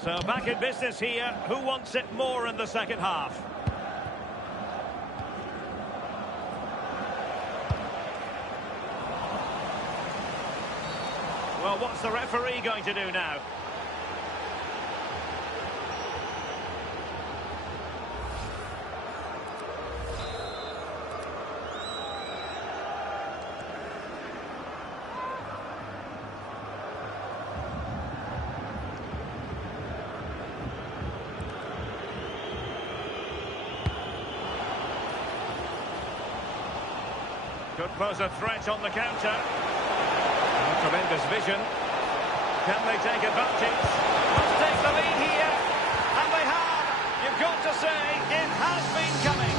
So back in business here. Who wants it more in the second half? Well, what's the referee going to do now? Could pose a threat on the counter. Oh, tremendous vision. Can they take advantage? Must take the lead here. And they have. You've got to say, it has been coming.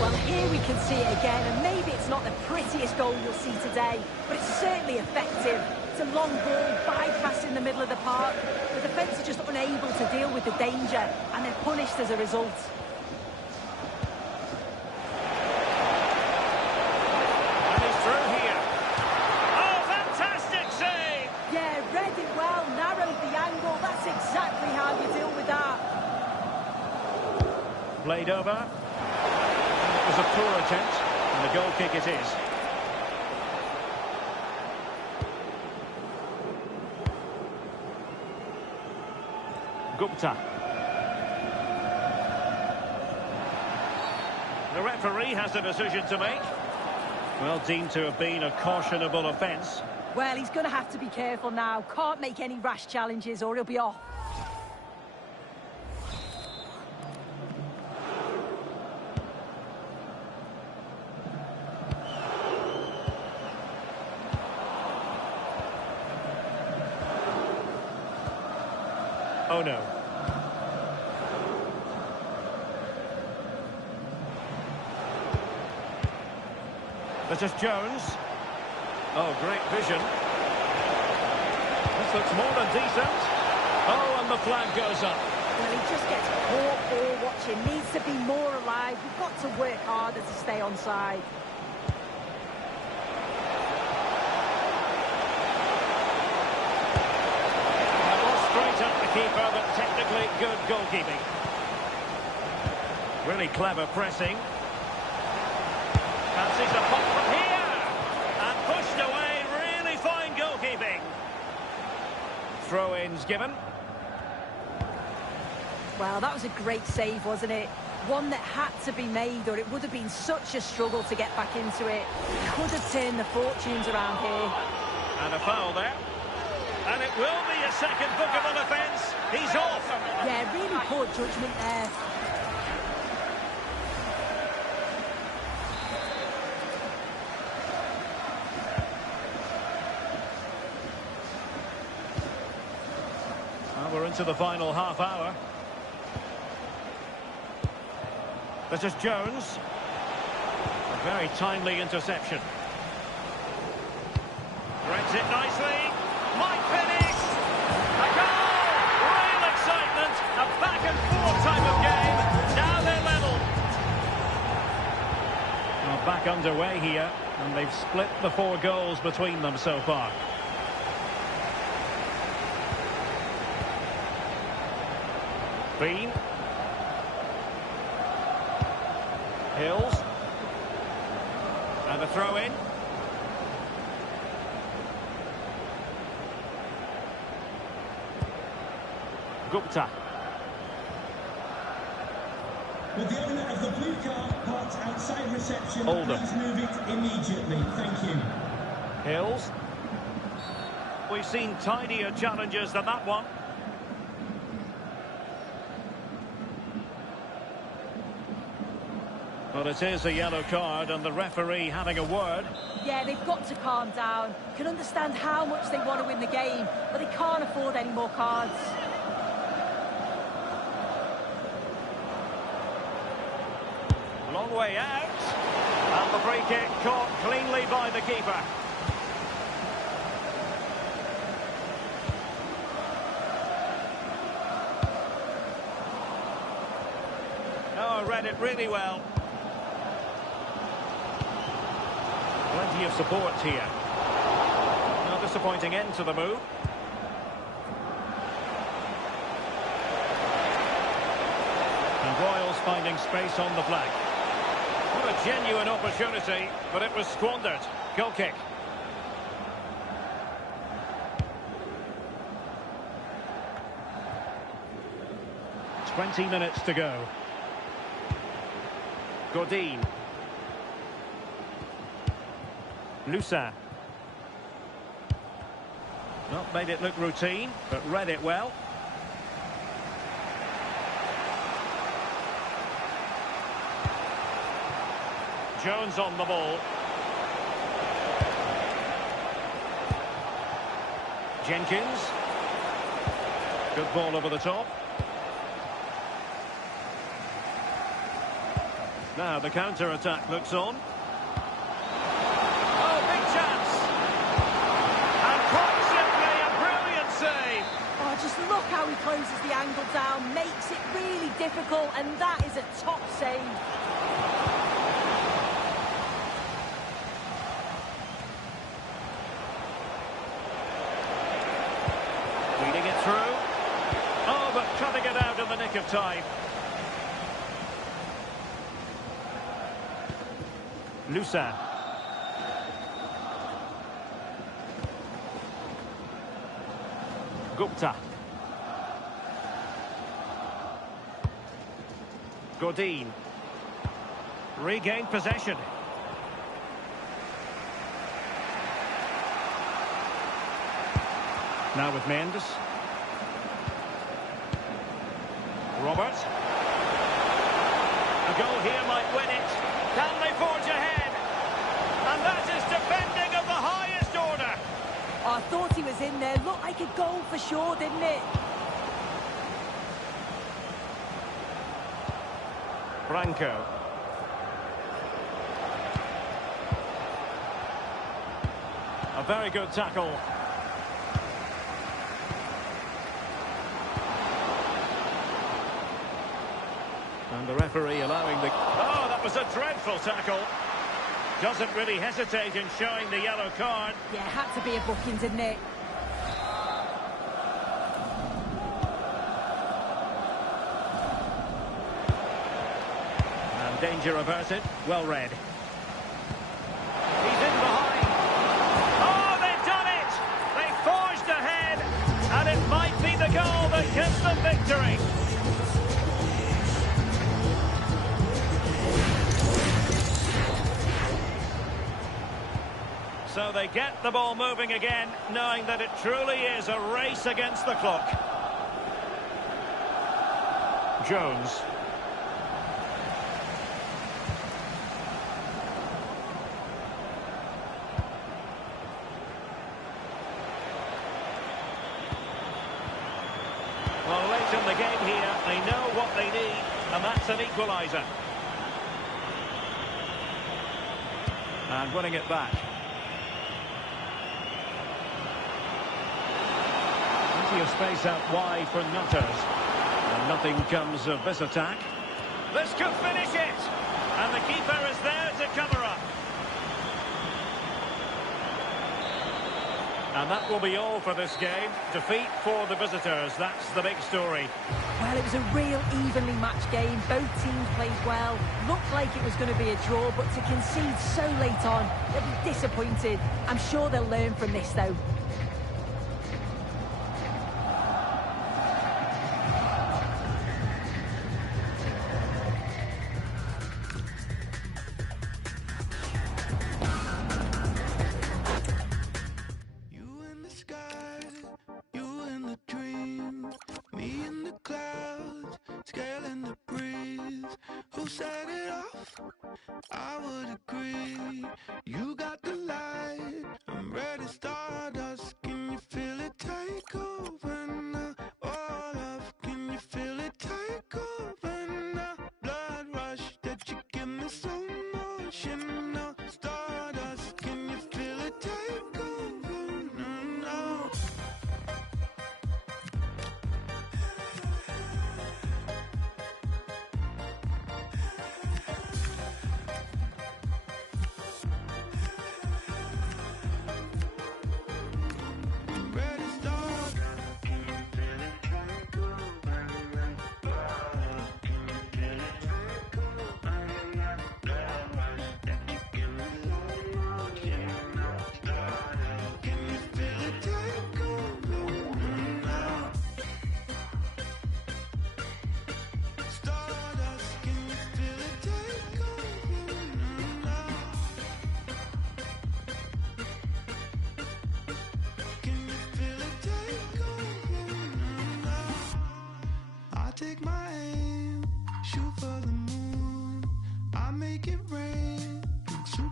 Well, here we can see it again, and maybe it's not the prettiest goal you'll see today, but it's certainly effective. It's a long ball, bypassing the middle of the park. The defence are just unable to deal with the danger, and they're punished as a result. And he's through here. Oh, fantastic save! Yeah, read it well, narrowed the angle. That's exactly how you deal with that. Played over. It was a poor attempt, and a goal kick it is. Gupta. The referee has a decision to make. Well, deemed to have been a cautionable offence. Well, he's going to have to be careful now. Can't make any rash challenges or he'll be off. Oh no. This is Jones. Oh, great vision. This looks more than decent. Oh, and the flag goes up. Well, he just gets caught ball watching. Needs to be more alive. We've got to work harder to stay onside. Straight at the keeper, but technically good goalkeeping. Really clever pressing. Fancies a pop from here. And pushed away. Really fine goalkeeping. Throw-ins given. Well, that was a great save, wasn't it? One that had to be made, or it would have been such a struggle to get back into it. Could have turned the fortunes around here. And a foul there. And it will be a second bookable offence. He's off. Yeah, really poor judgment there. Well, we're into the final half hour. This is Jones. A very timely interception. Threads it nicely. Might finish. A goal. Real excitement. A back and forth type of game. Now they're level. Well, back underway here, and they've split the 4 goals between them so far. Bean. Hills. And a throw in. Gupta. With the owner of the blue car parked outside reception, Oldham. please move it immediately. Thank you. Hills. We've seen tidier challenges than that one. But it is a yellow card, and the referee having a word. Yeah, they've got to calm down. Can understand how much they want to win the game, but they can't afford any more cards. Long way out. And the free kick caught cleanly by the keeper. read it really well. Plenty of support here. No disappointing end to the move. And Royals finding space on the flank. What a genuine opportunity, but it was squandered. Goal kick. "20 minutes to go. Godin. Lusa. Not made it look routine, but read it well. Jones on the ball. Jenkins. Good ball over the top. Now the counter-attack looks on. Oh, big chance! And quite simply, a brilliant save! Oh, just look how he closes the angle down, makes it really difficult, and that is a top save. Feeding it through. Oh, but cutting it out in the nick of time. Lusa. Gupta. Godin. Regained possession. Now with Mendes. Robert. A goal here might win it. Can they forge ahead? And that is defending of the highest order. Oh, I thought he was in there. Looked like a goal for sure, didn't it? Branco. A very good tackle. And the referee allowing the... Oh, that was a dreadful tackle. Doesn't really hesitate in showing the yellow card. Yeah, had to be a booking, didn't it? And danger averted. Well read. He's in behind. Oh, they've done it! They forged ahead. And it might be the goal that gives them victory. So they get the ball moving again, knowing that it truly is a race against the clock. Jones. Well, late in the game here, they know what they need, and that's an equaliser. And winning it back. Plenty of space out wide for Nutters. And nothing comes of this attack. This could finish it! And the keeper is there to cover up. And that will be all for this game. Defeat for the visitors, that's the big story. Well, it was a real evenly matched game. Both teams played well. Looked like it was going to be a draw, but to concede so late on, they'll be disappointed. I'm sure they'll learn from this, though. Set it off, I would agree. You got the light, I'm ready, stardust. Can you feel it take over now? All of, can you feel it take over now? Blood rush that you give me so motion now. Stardust, can you feel it take over now?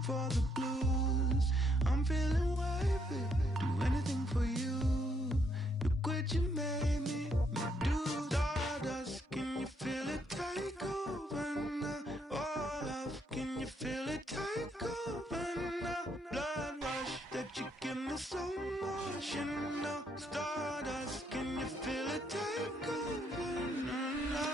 for the blues. I'm feeling wavy, do anything for you. Look what you made me do. Stardust, can you feel it take over now? Oh love, can you feel it take over now? Blood rush that you give me so much, you know. Stardust, can you feel it take over now?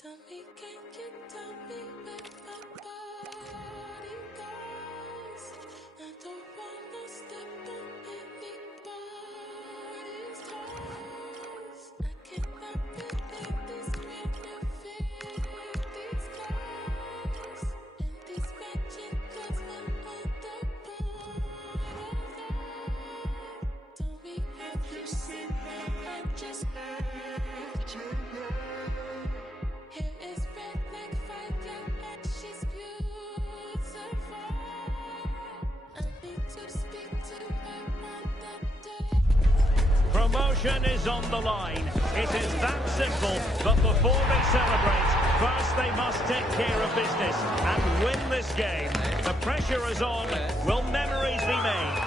Tell me, can you tell me where my body goes? I don't wanna step on anybody's toes. I cannot believe this man will fit these clothes. And these matching clothes were on the borderline. Tell me, have you seen her? I just heard you know. Hair is red like fire and she's beautiful. I need to speak to her on that day. Promotion is on the line. It is that simple. But before they celebrate, first they must take care of business and win this game. The pressure is on. Will memories be made?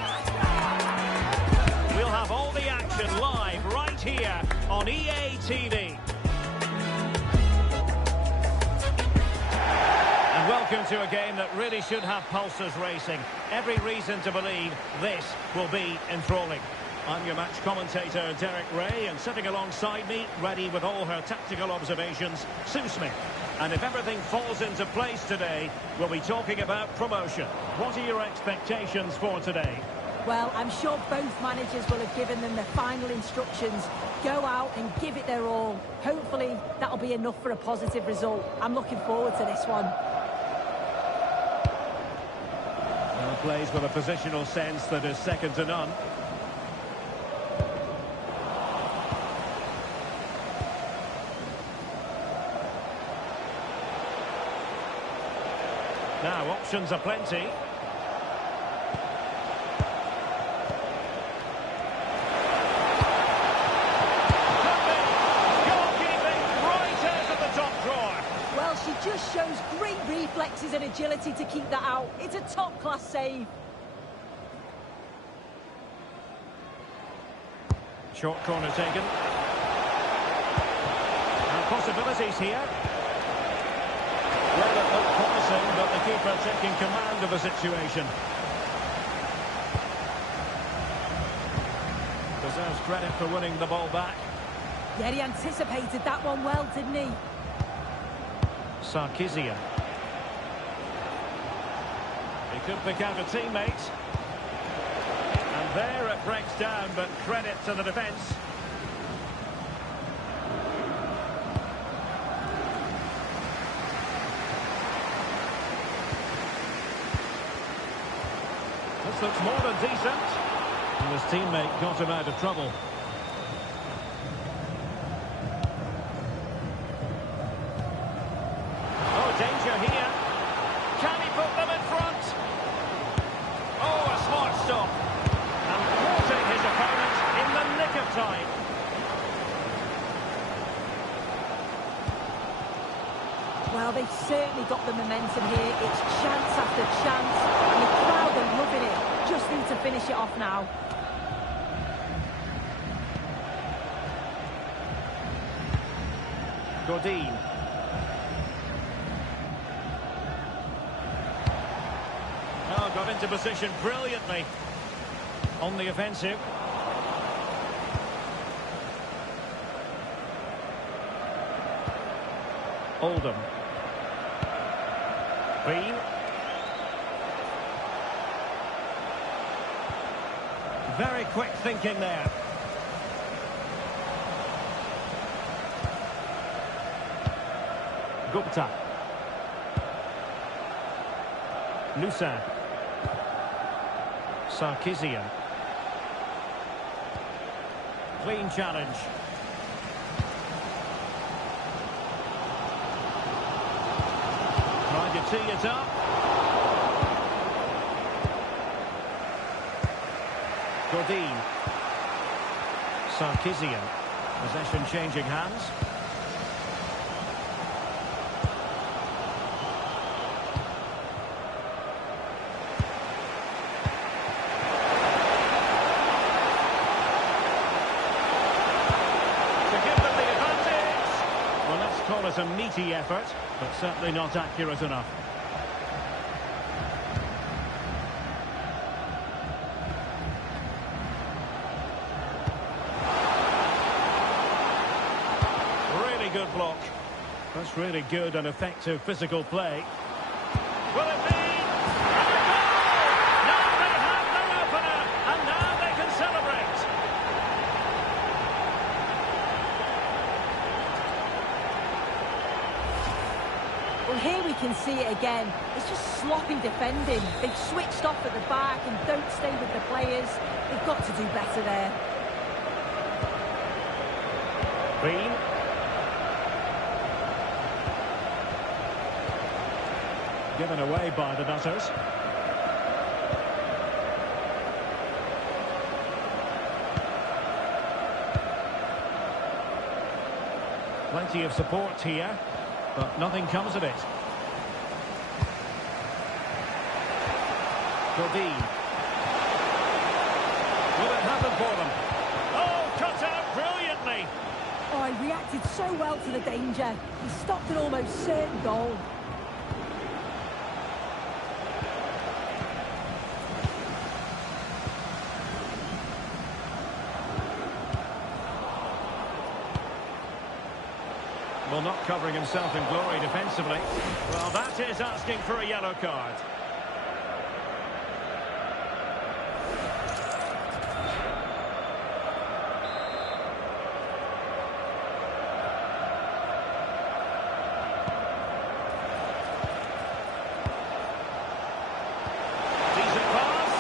We'll have all the action live right here on EA TV. Welcome to a game that really should have pulses racing. Every reason to believe this will be enthralling. I'm your match commentator, Derek Ray, and sitting alongside me, ready with all her tactical observations, Sue Smith. And if everything falls into place today, we'll be talking about promotion. What are your expectations for today? Well, I'm sure both managers will have given them the final instructions. Go out and give it their all. Hopefully, that'll be enough for a positive result. I'm looking forward to this one. Plays with a positional sense that is second to none. Now, options are plenty. She just shows great reflexes and agility to keep that out. It's a top-class save. Short corner taken. And possibilities here. Well, it looked promising, but the keeper taking command of the situation. Deserves credit for winning the ball back. Yeah, he anticipated that one well, didn't he? Sarkisian. He could pick out a teammate. And there it breaks down, but credit to the defence. This looks more than decent. And his teammate got him out of trouble. danger here. Can he put them in front? Oh, a smart stop. And thwarting his opponent in the nick of time. Well, they've certainly got the momentum here. It's chance after chance, and the crowd are loving it. Just need to finish it off now. Godin. Oh, got into position brilliantly. On the offensive. Oldham. Bean. Very quick thinking there. Gupta. Nusa. Sarkisian. Clean challenge. Trying to tee it up. Godin. Sarkisian. Possession changing hands. Call it a meaty effort, but certainly not accurate enough. Really good block. That's really good and effective physical play. Will it be? And a goal! Now they have their opener, and now they can celebrate. Well, here we can see it again. It's just sloppy defending. They've switched off at the back and don't stay with the players. They've got to do better there. Bean. Given away by the Nutters. Plenty of support here, but nothing comes of it. Godin. Will it happen for them? Oh, cut out brilliantly. Oh, he reacted so well to the danger. He stopped an almost certain goal. Well, not covering himself in glory defensively. Well, that is asking for a yellow card. Decent pass.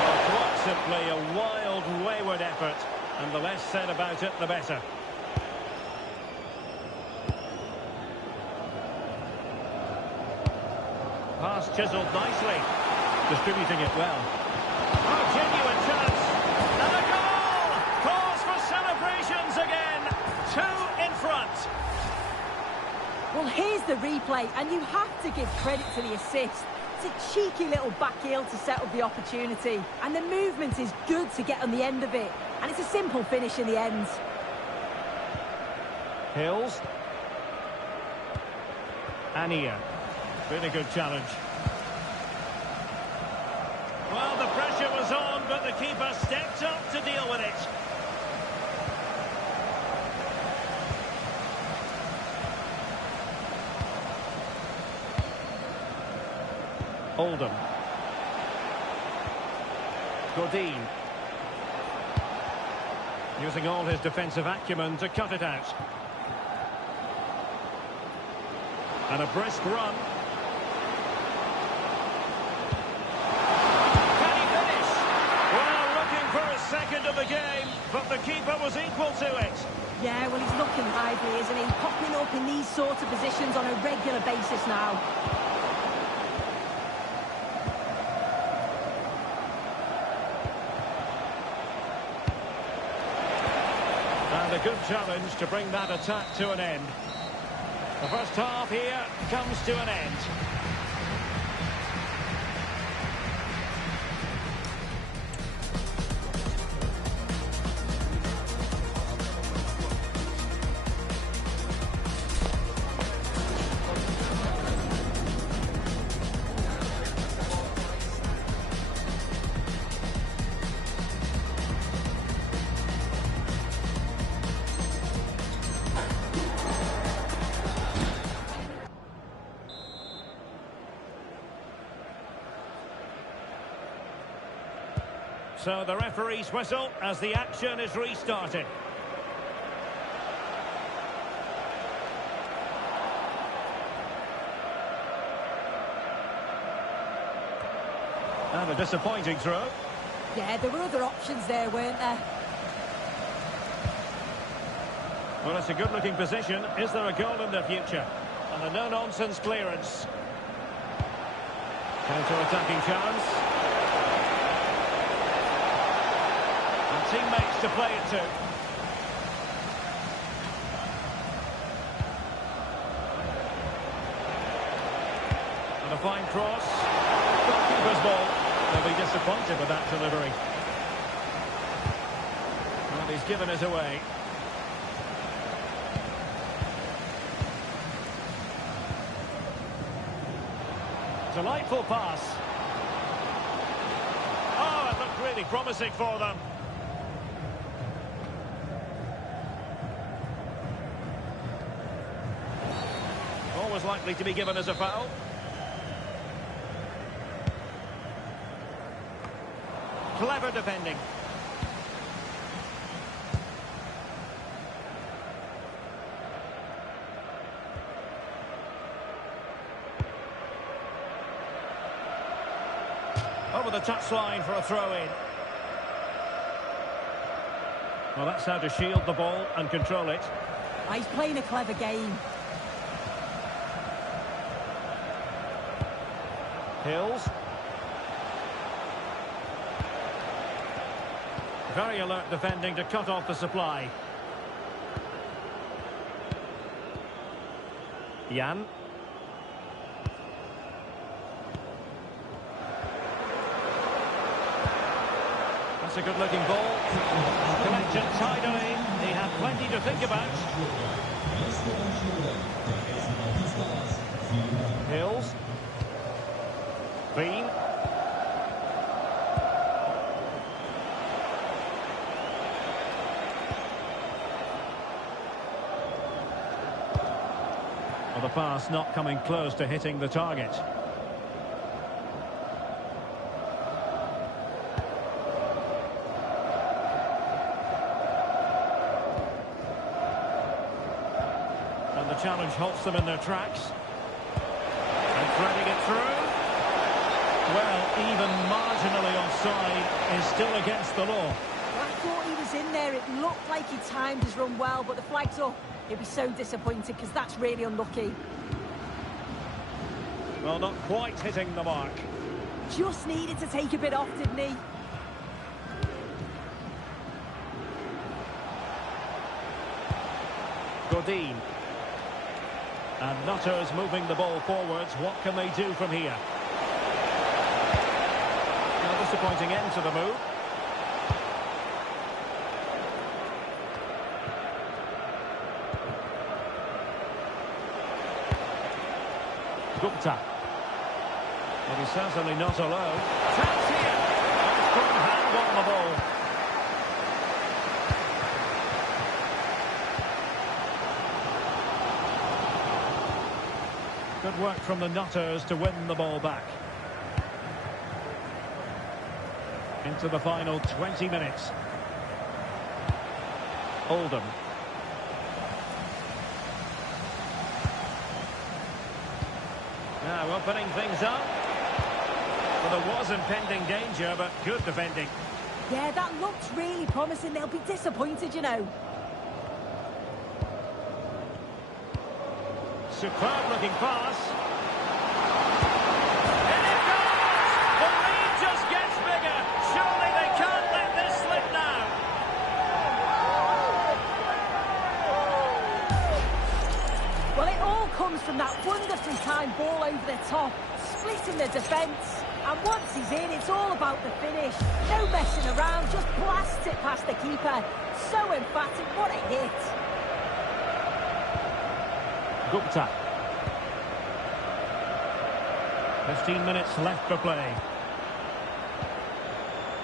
Well, quite simply a wild, wayward effort. And the less said about it, the better. Pass chiselled nicely. Distributing it well. Oh, genuine chance. And a goal! Cause for celebrations again. 2 in front. Well, here's the replay, and you have to give credit to the assist. It's a cheeky little back heel to set up the opportunity. And the movement is good to get on the end of it. And it's a simple finish in the end. Hills. Ania. Really good challenge. Well, the pressure was on, but the keeper stepped up to deal with it. Oldham. Godin. Using all his defensive acumen to cut it out. And a brisk run. Can he finish? Well, looking for a second of the game, but the keeper was equal to it. Yeah, well, he's looking lively, isn't he? Popping up in these sort of positions on a regular basis now. And a good challenge to bring that attack to an end. The first half here comes to an end. So the referee's whistle as the action is restarted. And a disappointing throw. Yeah, there were other options there, weren't there? Well, it's a good-looking position. Is there a goal in the future? And a no-nonsense clearance. Counter-attacking chance. Teammates to play it to. And a fine cross. Goalkeeper's ball. They'll be disappointed with that delivery. Well, he's given it away. Delightful pass. Oh, it looked really promising for them. Was likely to be given as a foul. Clever defending. Over the touchline for a throw-in. Well, that's how to shield the ball and control it. He's playing a clever game. Hills. Very alert defending to cut off the supply. Jan. That's a good-looking ball. Collected tidily. He had plenty to think about. Hills. Bean. Well, the pass not coming close to hitting the target. And the challenge halts them in their tracks. And threading it through. Well, even marginally offside is still against the law. Well, I thought he was in there. It looked like he timed his run well, but the flag's up. He'll be so disappointed because that's really unlucky. Well, not quite hitting the mark. Just needed to take a bit off, didn't he? Godin. And Nutters moving the ball forwards. What can they do from here? A disappointing end to the move. Gupta. But he's certainly not alone. Chance here. Strong hand on the ball. Good work from the Nutters to win the ball back. Into the final 20 minutes. Oldham. Now opening things up. Well, there was impending danger, but good defending. Yeah, that looks really promising. They'll be disappointed, you know. Superb looking pass. And it goes! The lead just gets bigger. Surely they can't let this slip now. Well, it all comes from that wonderfully timed ball over the top, splitting the defence. And once he's in, it's all about the finish. No messing around, just blasts it past the keeper. So emphatic, what a hit. Gupta. 15 minutes left for play.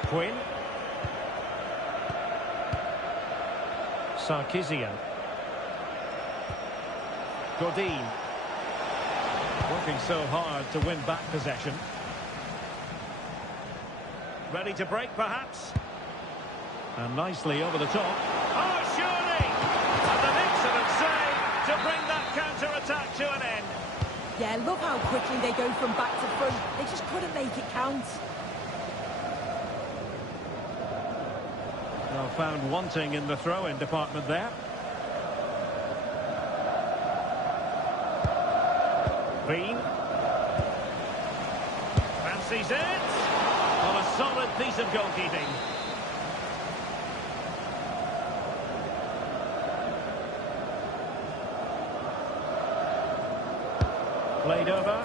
Quinn. Sarkisian. Godin. Working so hard to win back possession. Ready to break, perhaps. And nicely over the top. Oh, surely! And an excellent save to bring that counter-attack to an end. Yeah, look how quickly they go from back to front. They just couldn't make it count. Well, found wanting in the throw-in department there. Bean. Fancies it. On a solid piece of goalkeeping. Played over.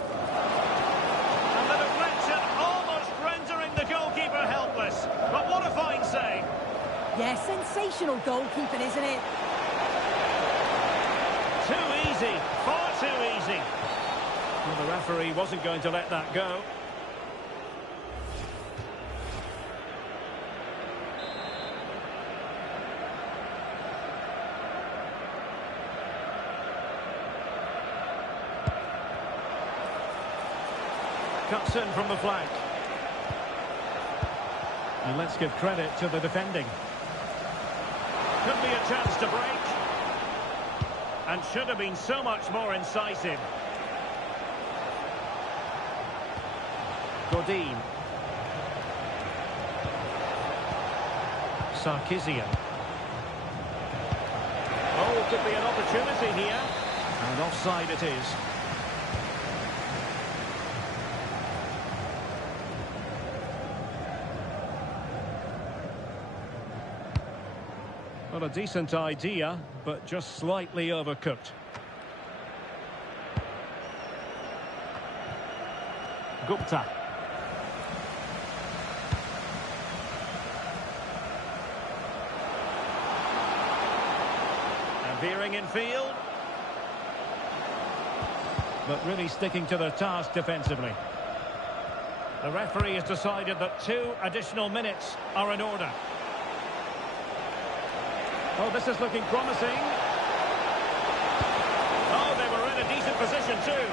And the deflection almost rendering the goalkeeper helpless. But what a fine save. Yeah, sensational goalkeeping, isn't it? Too easy. Far too easy. Well, the referee wasn't going to let that go. Cuts in from the flank. And let's give credit to the defending. Could be a chance to break. And should have been so much more incisive. Godin. Sarkisian. Oh, could be an opportunity here. And offside it is. Well, a decent idea, but just slightly overcooked. Gupta. And veering in field. But really sticking to their task defensively. The referee has decided that 2 additional minutes are in order. Oh, this is looking promising. Oh, they were in a decent position too.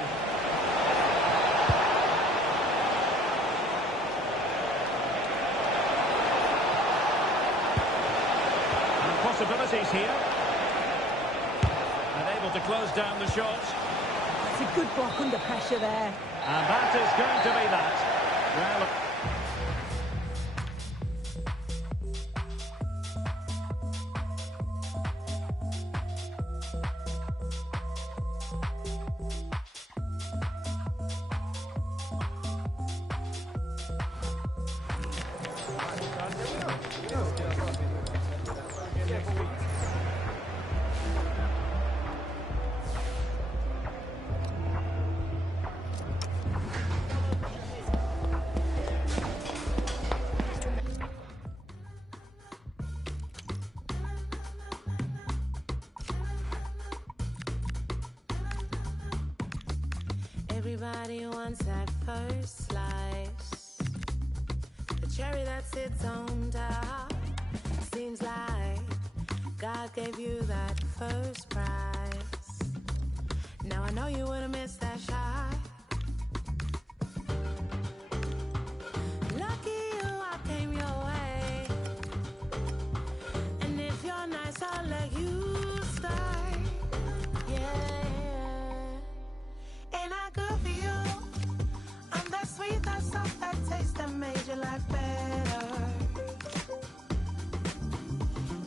And possibilities here. And able to close down the shot. It's a good block under pressure there. And that is going to be that. Well, Everybody wants that first slice, the cherry that sits on top. Seems like God gave you that first prize. Now I know you would've missed that shot. Lucky you, I came your way. And if you're nice, I'll let you start. Yeah. Ain't I good for you? I'm that sweet, that soft, that taste that made your life better.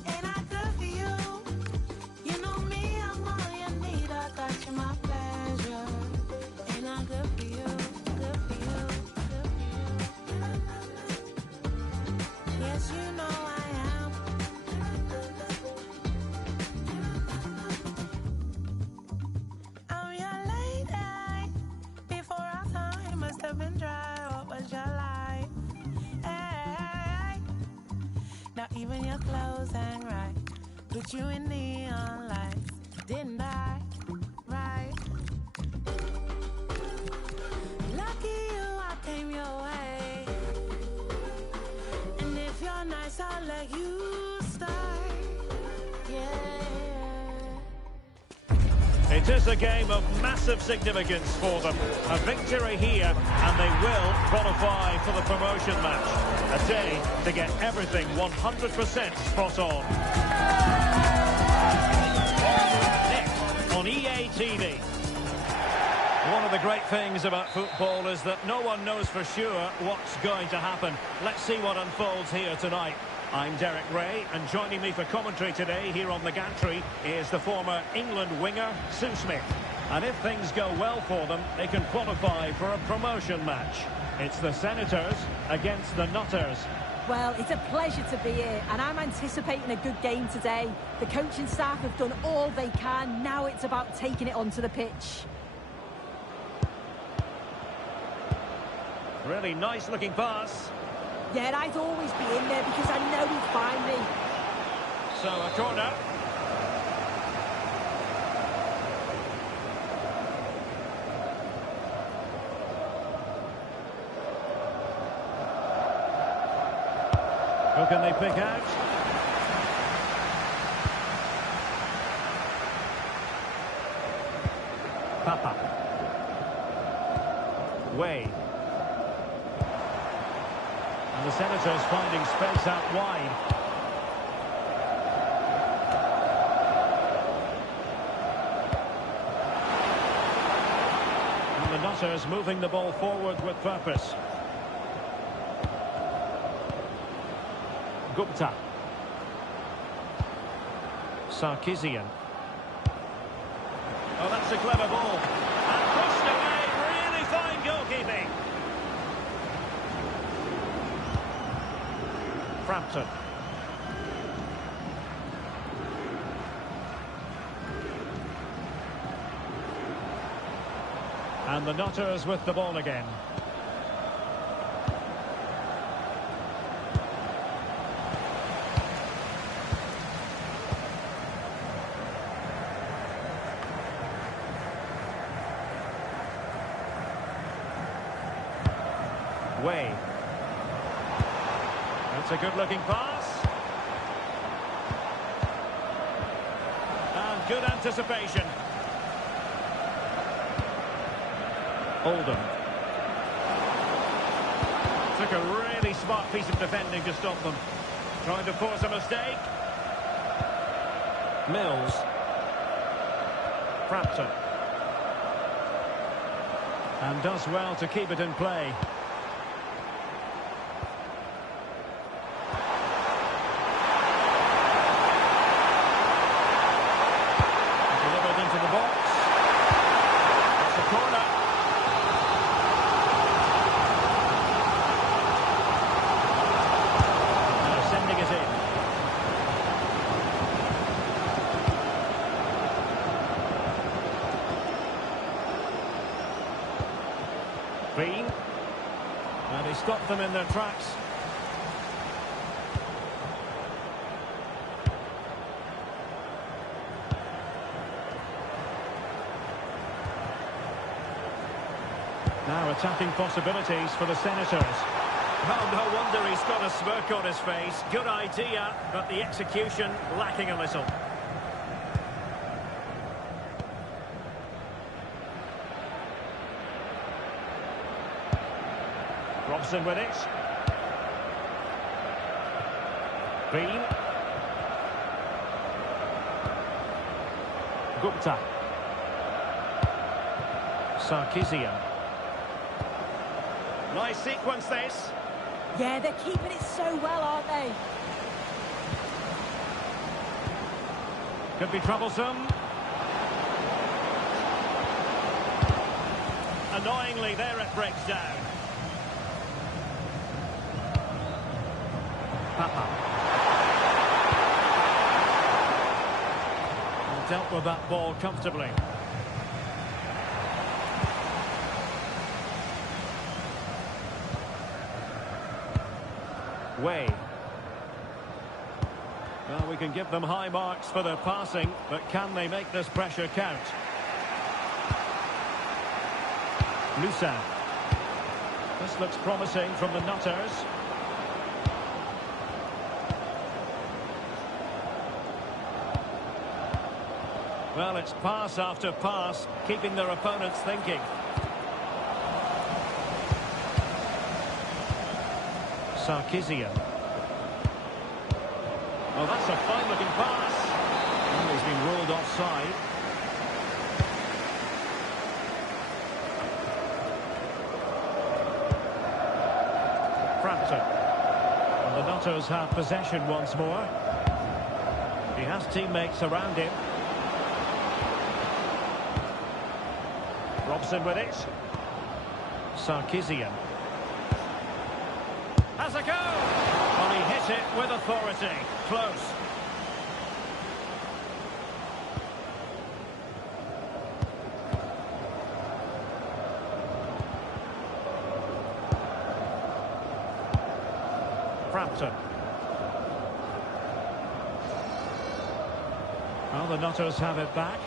Ain't I good for you? You know me, I'm all you need. I got you, my pleasure. Even your clothes hang right. Put you in neon lights. Didn't I? Right. Lucky you, I came your way. And if you're nice, I'll let you start. Yeah. It is a game of massive significance for them. A victory here, and they will qualify for the promotion match. A day to get everything 100% spot on. Next on EA TV. One of the great things about football is that no one knows for sure what's going to happen. Let's see what unfolds here tonight. I'm Derek Ray, and joining me for commentary today here on the gantry is the former England winger, Sue Smith. And if things go well for them, they can qualify for a promotion match. It's the Senators against the Nutters. Well, it's a pleasure to be here, and I'm anticipating a good game today. The coaching staff have done all they can. Now it's about taking it onto the pitch. Really nice looking pass. Yeah, I'd always be in there because I know he'd find me. So a corner. Who can they pick out? Papa. Way. And the Senators finding space out wide. And the Nutters moving the ball forward with purpose. Gupta. Sarkisian. Oh, that's a clever ball. And pushed away. Really fine goalkeeping. Frampton. And the Nutters with the ball again. Way. That's a good-looking pass. And good anticipation. Oldham. Took a really smart piece of defending to stop them. Trying to force a mistake. Mills. Frampton. And does well to keep it in play. Bean. And he stopped them in their tracks. Now attacking possibilities for the Senators. Oh, no wonder he's got a smirk on his face. Good idea, but the execution lacking a little. Robson with it. Bean. Gupta. Sarkisian. Nice sequence this. Yeah, they're keeping it so well, aren't they? Could be troublesome. Annoyingly, there it breaks down. Papa. Dealt with that ball comfortably. Way. Well, we can give them high marks for their passing, but can they make this pressure count? Lusan. This looks promising from the Nutters. Well, it's pass after pass, keeping their opponents thinking. Sarkisian. Oh, that's a fine-looking pass. And he's been ruled offside. Frampton. And the Nutters have possession once more. He has teammates around him. Robson with it. Sarkisian. Has a go! Well, he hit it with authority. Close. Frampton. Well, the Nutters have it back.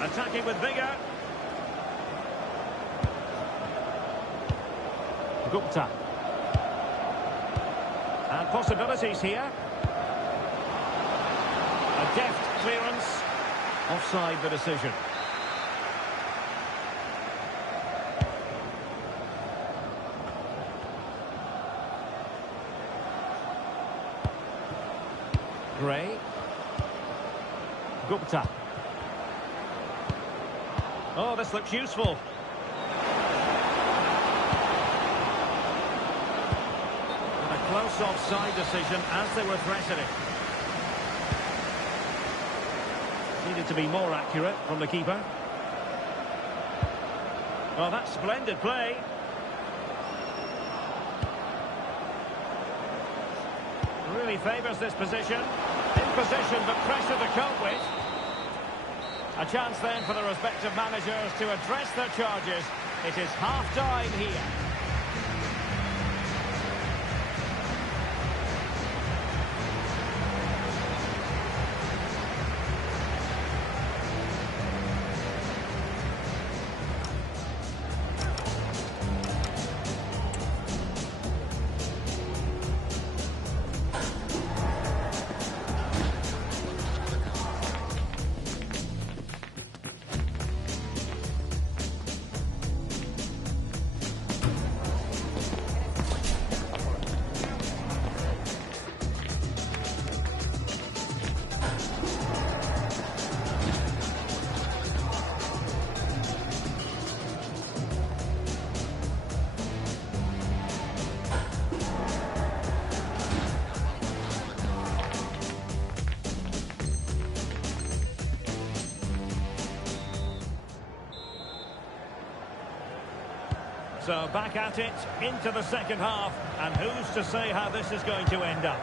Attacking with vigour. Gupta. And possibilities here. A deft clearance. Offside the decision. Gray. Gupta. Oh, this looks useful. And a close offside decision as they were threatening. Needed to be more accurate from the keeper. Well, that's splendid play. Really favours this position. In position, but pressure to cope with. A chance then for the respective managers to address their charges. It is half-time here. So back at it, into the second half, and who's to say how this is going to end up?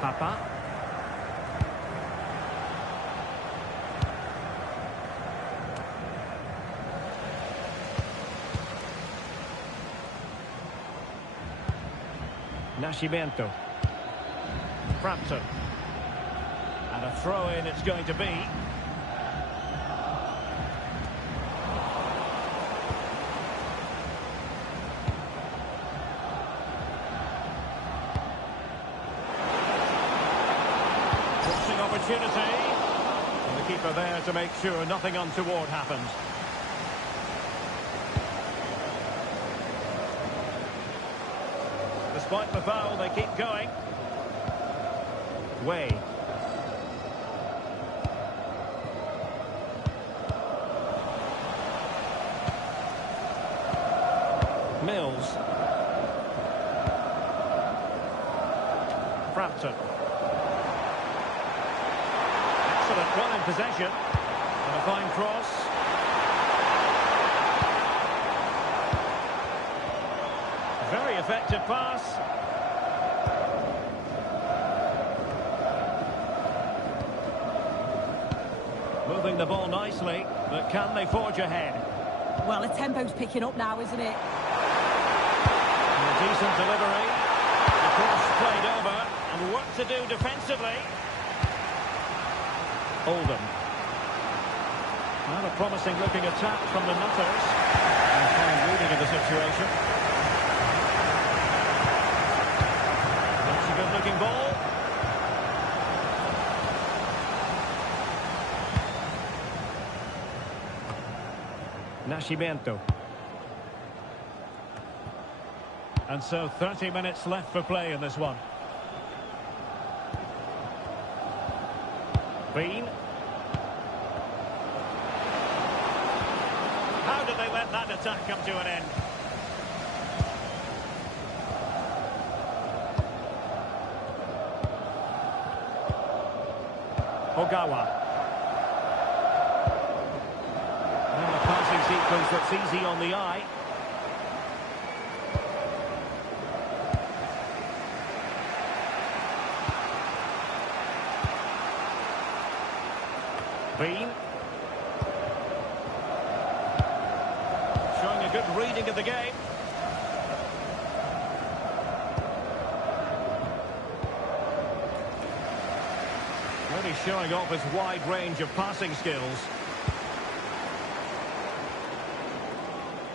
Papa. Nascimento. Frampton. And a throw-in it's going to be. Opportunity. And the keeper there to make sure nothing untoward happens. Despite the foul, they keep going. Way. Mills. Frampton. Excellent run in possession. And a fine cross. Very effective pass. moving the ball nicely, but can they forge ahead? Well, the tempo's picking up now, isn't it? And a decent delivery. The cross played over, and work to do defensively. Oldham. Well, a promising looking attack from the Nutters. And fine reading of the situation. That's a good looking ball. Nascimento. And so 30 minutes left for play in this one. Bean. How did they let that attack come to an end? Ogawa. And a passing sequence that's easy on the eye. Bean. Showing a good reading of the game. Really showing off his wide range of passing skills.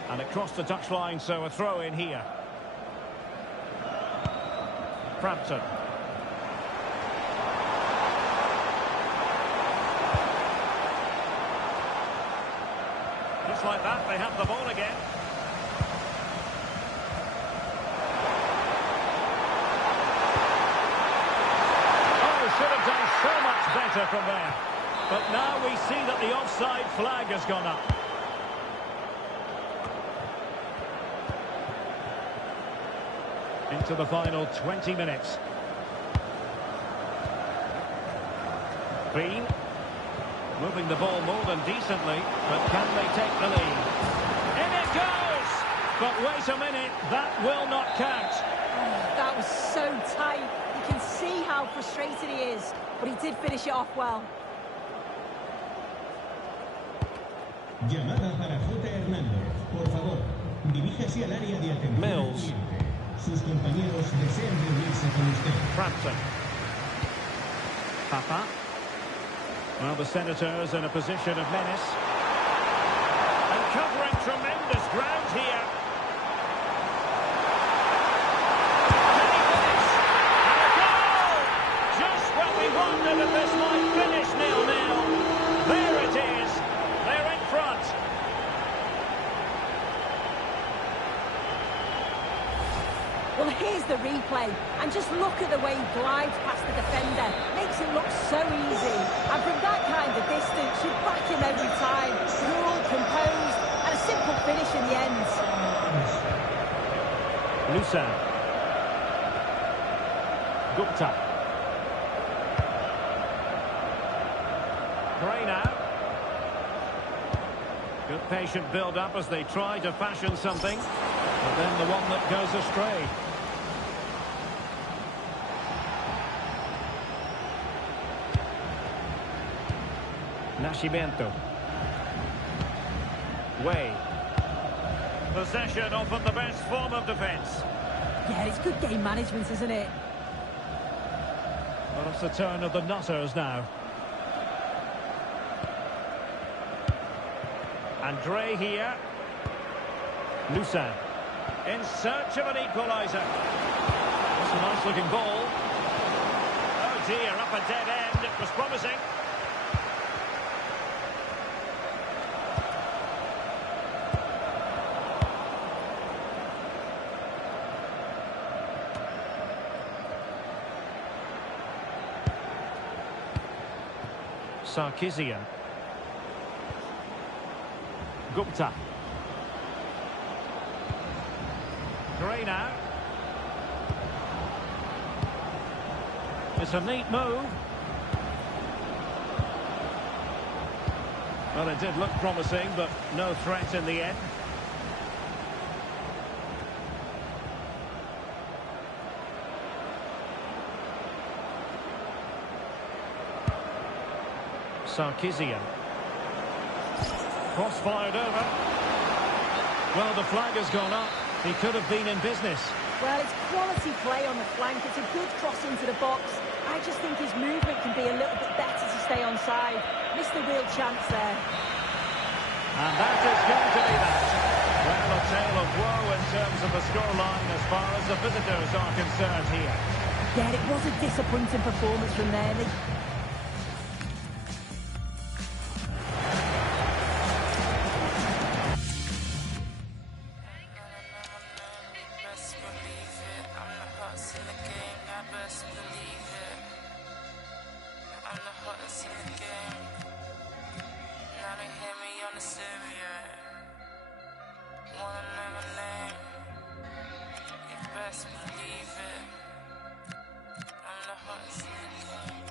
And across the touchline, so a throw in here. Frampton. Just like that, they have the ball again. Oh, should have done so much better from there. But now we see that the offside flag has gone up. Into the final 20 minutes. Bean. Moving the ball more than decently, but can they take the lead? In it goes! But wait a minute, that will not count. Oh, that was so tight. You can see how frustrated he is, but he did finish it off well. Llamada para J. Hernández. Por favor, diríjase al área de atención. Mills. Sus compañeros desean reunirse con usted. Frampton. Papa. Well, the Senators in a position of menace. And covering tremendous ground here. Can he finish? And a goal! Just when we wondered if this might finish 0-0. There it is. They're in front. Well, here's the replay, and just look at the way he glides past the defender. Makes it look so easy. And from that kind of distance, you back him every time. Cool, composed, and a simple finish in the end. Lusan. Gupta. Gray now. Good patient build-up as they try to fashion something. But then the one that goes astray. Nascimento. Way. Possession often the best form of defence. Yeah, it's good game management, isn't it? Well, it's the turn of the Nutters now. Andre here. Lusan. In search of an equaliser. That's a nice looking ball. Oh dear, up a dead end. It was promising. Sarkisian. Gupta. Gray now. It's a neat move. Well, it did look promising, but no threat in the end. Sarkisian. Cross fired over. Well, the flag has gone up. He could have been in business. Well, it's quality play on the flank. It's a good cross into the box. I just think his movement can be a little bit better to stay onside. Missed a real chance there. And that is going to be that. Well, a tale of woe in terms of the scoreline as far as the visitors are concerned here. Yeah, it was a disappointing performance from there. Best believe it, I'm the hottest in the game, I best believe it. I'm the hottest in the game. Now they hear me on the stereo. Wanna know my name? You best believe it. I'm the hottest in the game.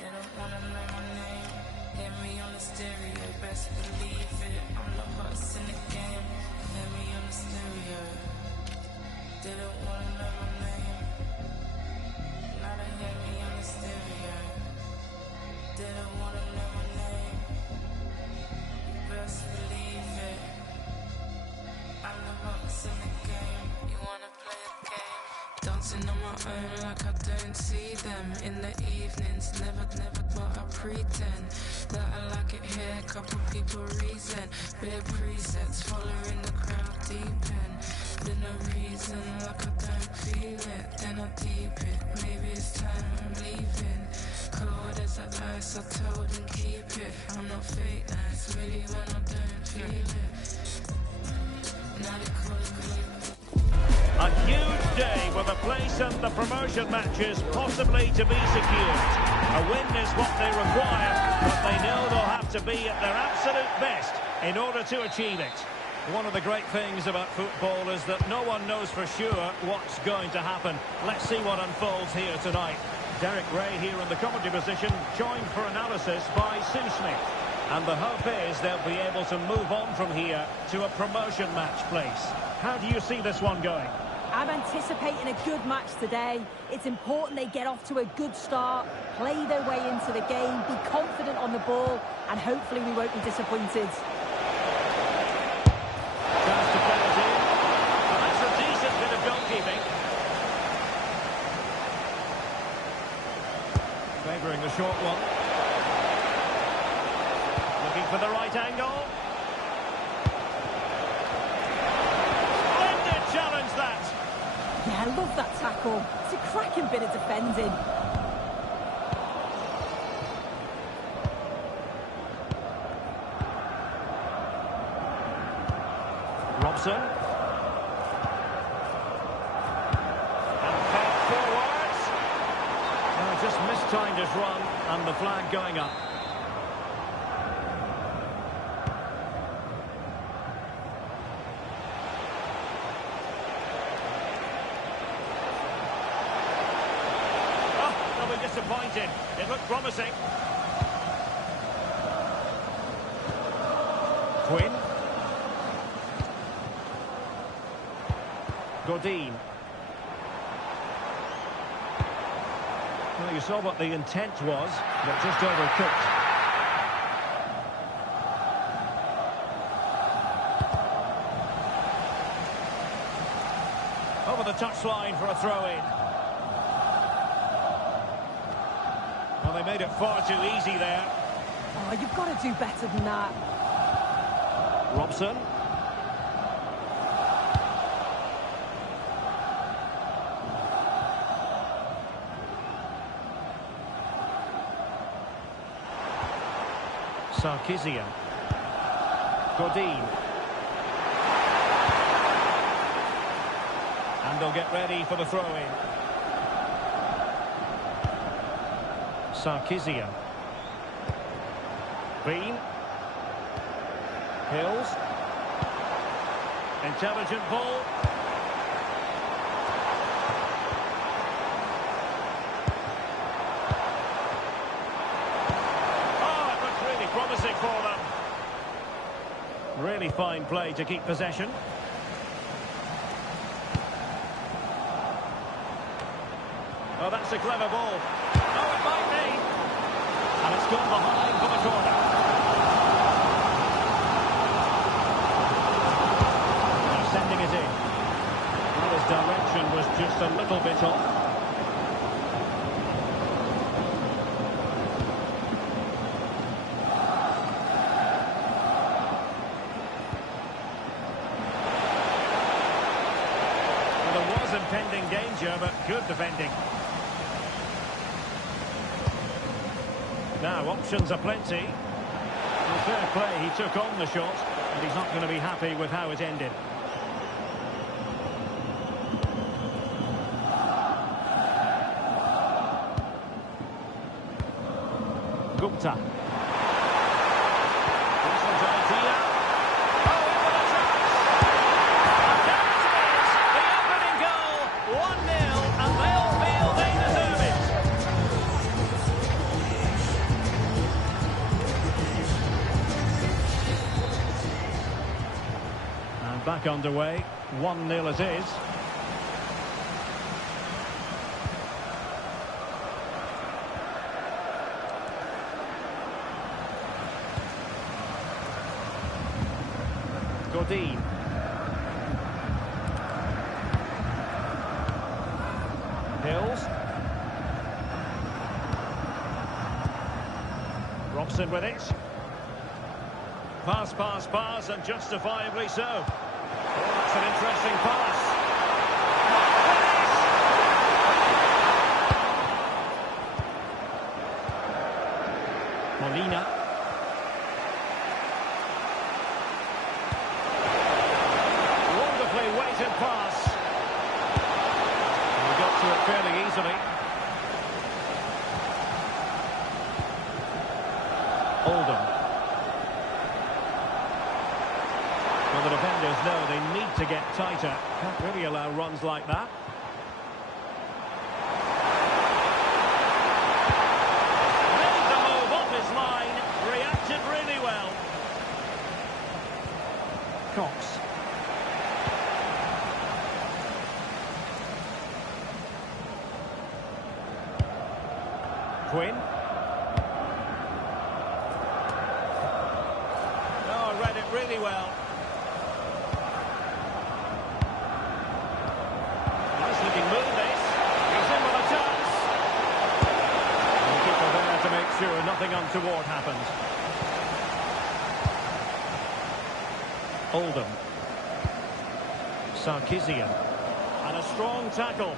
They don't wanna know my name. Hear me on the stereo, best believe it. I'm the hottest in the game. Hear me on the stereo. They don't wanna know my name. Now they hear me on the stereo. They don't wanna know my name. You best believe it. I'm the hottest in the game. You wanna play a game? Dancing on my own like I don't see them. In the evenings, never, but I pretend that I like it here. Couple people reason, bare presets, following the crowd deep in. Been a reason like I don't feel it, then I deep it. Maybe it's time I'm leaving. Cold as the ice, I told him keep it. I'm not fake nice, really when I don't feel it. Now they call it clean. A huge day with the place and the promotion matches possibly to be secured. A win is what they require, but they know they'll have to be at their absolute best in order to achieve it. One of the great things about football is that no one knows for sure what's going to happen. Let's see what unfolds here tonight. Derek Ray here in the commentary position, joined for analysis by Sue Smith. And the hope is they'll be able to move on from here to a promotion match place. How do you see this one going? I'm anticipating a good match today. It's important they get off to a good start, play their way into the game, be confident on the ball, and hopefully we won't be disappointed. Chance to play it in. And that's a decent bit of goalkeeping. Favouring the short one. Looking for the right angle. Splendid challenge, that. Yeah, I love that tackle. It's a cracking bit of defending. Robson. And fed forwards. Just mistimed his run, and the flag going up. Disappointed. It looked promising. Quinn. Godin. Well, you saw what the intent was, but just overcooked. Over the touchline for a throw-in. Well, they made it far too easy there. Oh, you've got to do better than that. Robson. Sarkisian. Godin. And they'll get ready for the throw-in. Sarkisian. Bean. Hills. Intelligent ball. Oh, it looks really promising for them. Really fine play to keep possession. Oh, that's a clever ball. Oh, it might be. And it's gone behind for the corner. bit off. Well, there was impending danger, but good defending. Now, options are plenty. Well, fair play, he took on the shot, and he's not going to be happy with how it ended. Gupta. Decent idea. Oh, in with a chance. And there it is, the opening goal, 1-0, and they all feel they deserve it. And back underway, 1-0 it is. Godin. Hills. Robson with it. Pass, and justifiably so. Oh, that's an interesting pass. Molina. Wonderfully weighted pass. And he got to it fairly easily. Oldham. Well, the defenders know they need to get tighter. Can't really allow runs like that. Made the move off his line. Reacted really well. Cox. Quinn. Oh, read it really well. Nice looking move this. He's in with a chance. And the keeper there to make sure nothing untoward happens. Oldham. Sarkisian. And a strong tackle.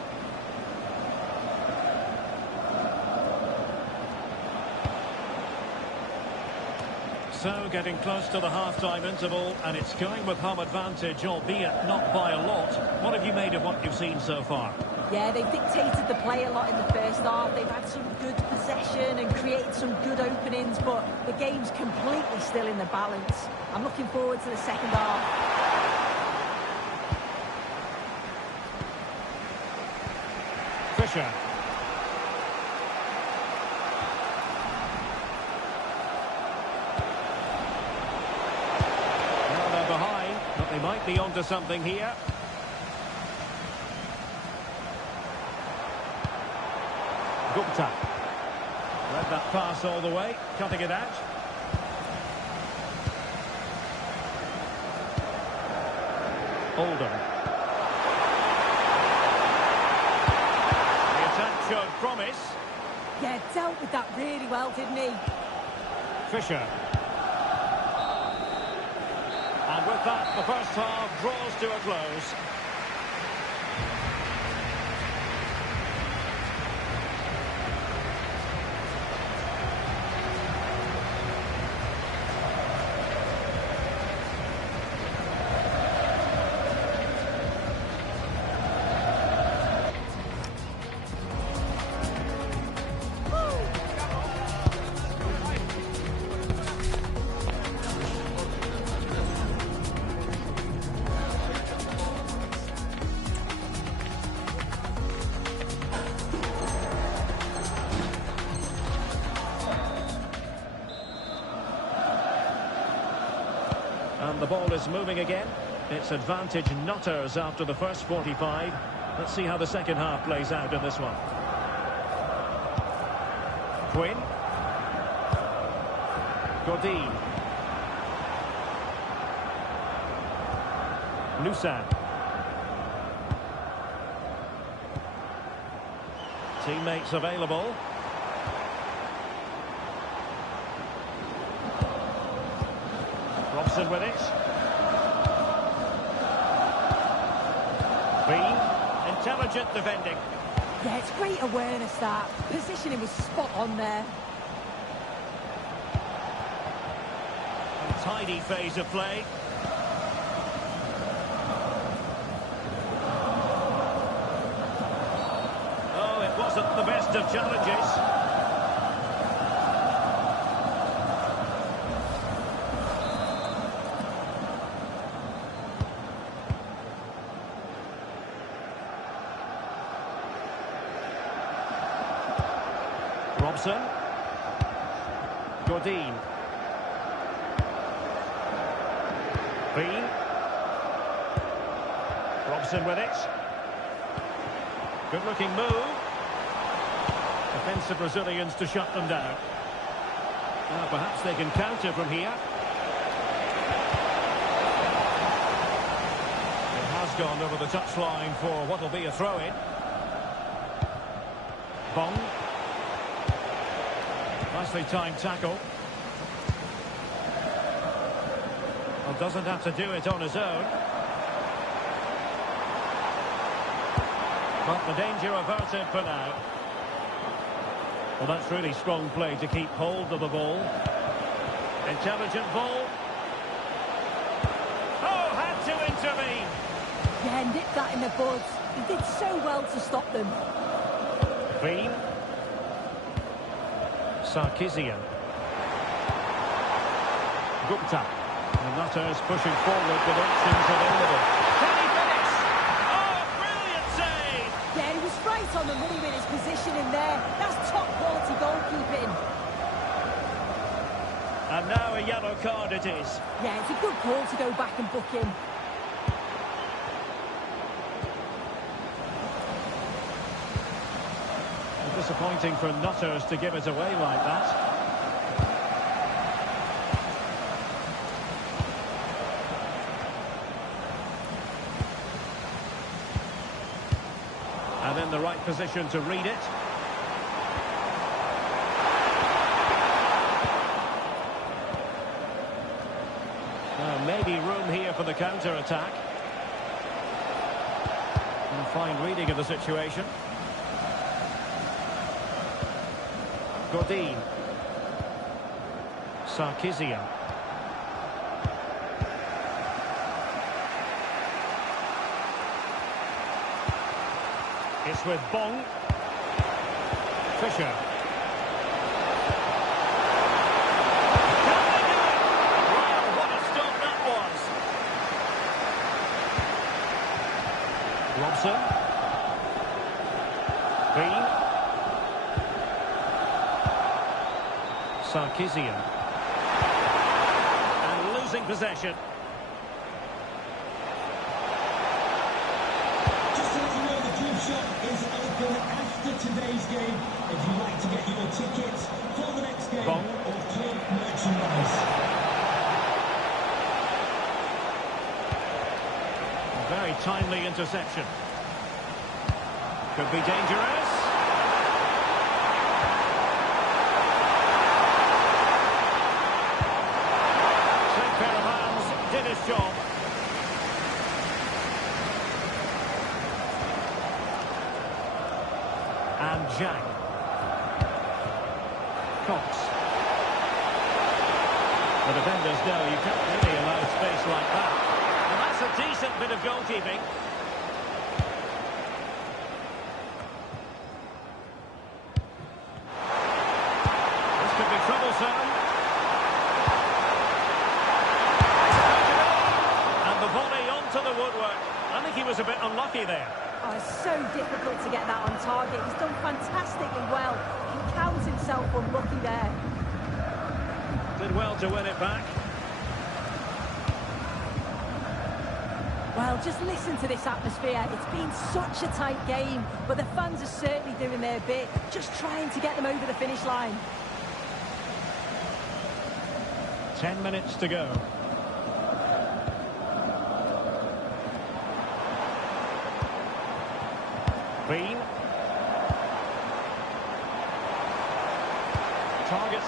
So, getting close to the half-time interval, and it's going with home advantage, albeit not by a lot. What have you made of what you've seen so far? Yeah, they've dictated the play a lot in the first half. They've had some good possession and created some good openings, but the game's completely still in the balance. I'm looking forward to the second half. Fisher. They might be onto something here. Gupta. Read that pass all the way, cutting it out. Oldham. The attack showed promise. Yeah, dealt with that really well, didn't he? Fisher. And with that, the first half draws to a close. And the ball is moving again. It's advantage Nutters after the first 45. Let's see how the second half plays out in this one. Quinn. Godin. Nusan. Teammates available. Robson with it. Bean, intelligent defending. Yeah, it's great awareness that. Positioning was spot on there. Tidy phase of play. Oh, it wasn't the best of challenges. Robson. Godin. Bean. Robson with it. Good looking move. Defensive Brazilians to shut them down. Now perhaps they can counter from here. It has gone over the touchline for what will be a throw-in. Bong. Nicely timed tackle. Well, doesn't have to do it on his own. But the danger averted for now. Well, that's really strong play to keep hold of the ball. Intelligent ball. Oh, had to intervene. Yeah, nipped that in the bud. He did so well to stop them. Bean. Sarkisian. Gupta. The Nutters pushing forward with options available. Can he finish? Oh, brilliant save! Yeah, he was right on the money with his positioning there. That's top quality goalkeeping. And now a yellow card it is. Yeah, it's a good call to go back and book him. Disappointing for Nutters to give it away like that. And in the right position to read it. Now maybe room here for the counter-attack. And fine reading of the situation. Godin. Sarkisian. It's with Bong. Fisher. Can they do it? Wow, what a stop that was. Robson. Bean. Sarkisian. And losing possession. Just to let you know, the Clerb shop is open after today's game. If you'd like to get your tickets for the next game Bong. or Clerb merchandise. Very timely interception. Could be dangerous. Same pair of hands did his job. And Jack. Cox. The defenders know you can't really allow space like that. And that's a decent bit of goalkeeping. This could be troublesome. And the volley onto the woodwork. I think he was a bit unlucky there. Oh, it's so difficult to get that on target. He's done fantastically well. He can count himself unlucky there. Did well to win it back. Well, just listen to this atmosphere. It's been such a tight game, but the fans are certainly doing their bit, just trying to get them over the finish line. 10 minutes to go. Bean.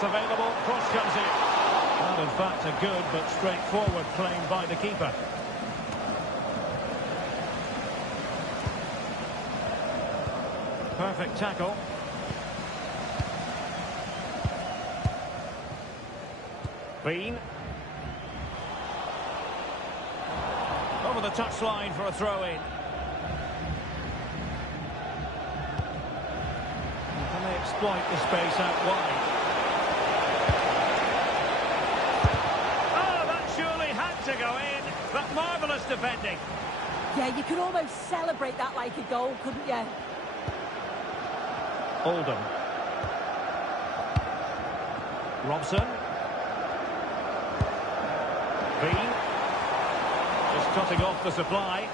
That's available. Cross comes in. Well, in fact, a good but straightforward claim by the keeper. Perfect tackle. Bean. Over the touchline for a throw-in. Can they exploit the space out wide? Oh, that surely had to go in. But marvellous defending. Yeah, you could almost celebrate that like a goal, couldn't you? Oldham. Robson. Bean. Just cutting off the supply.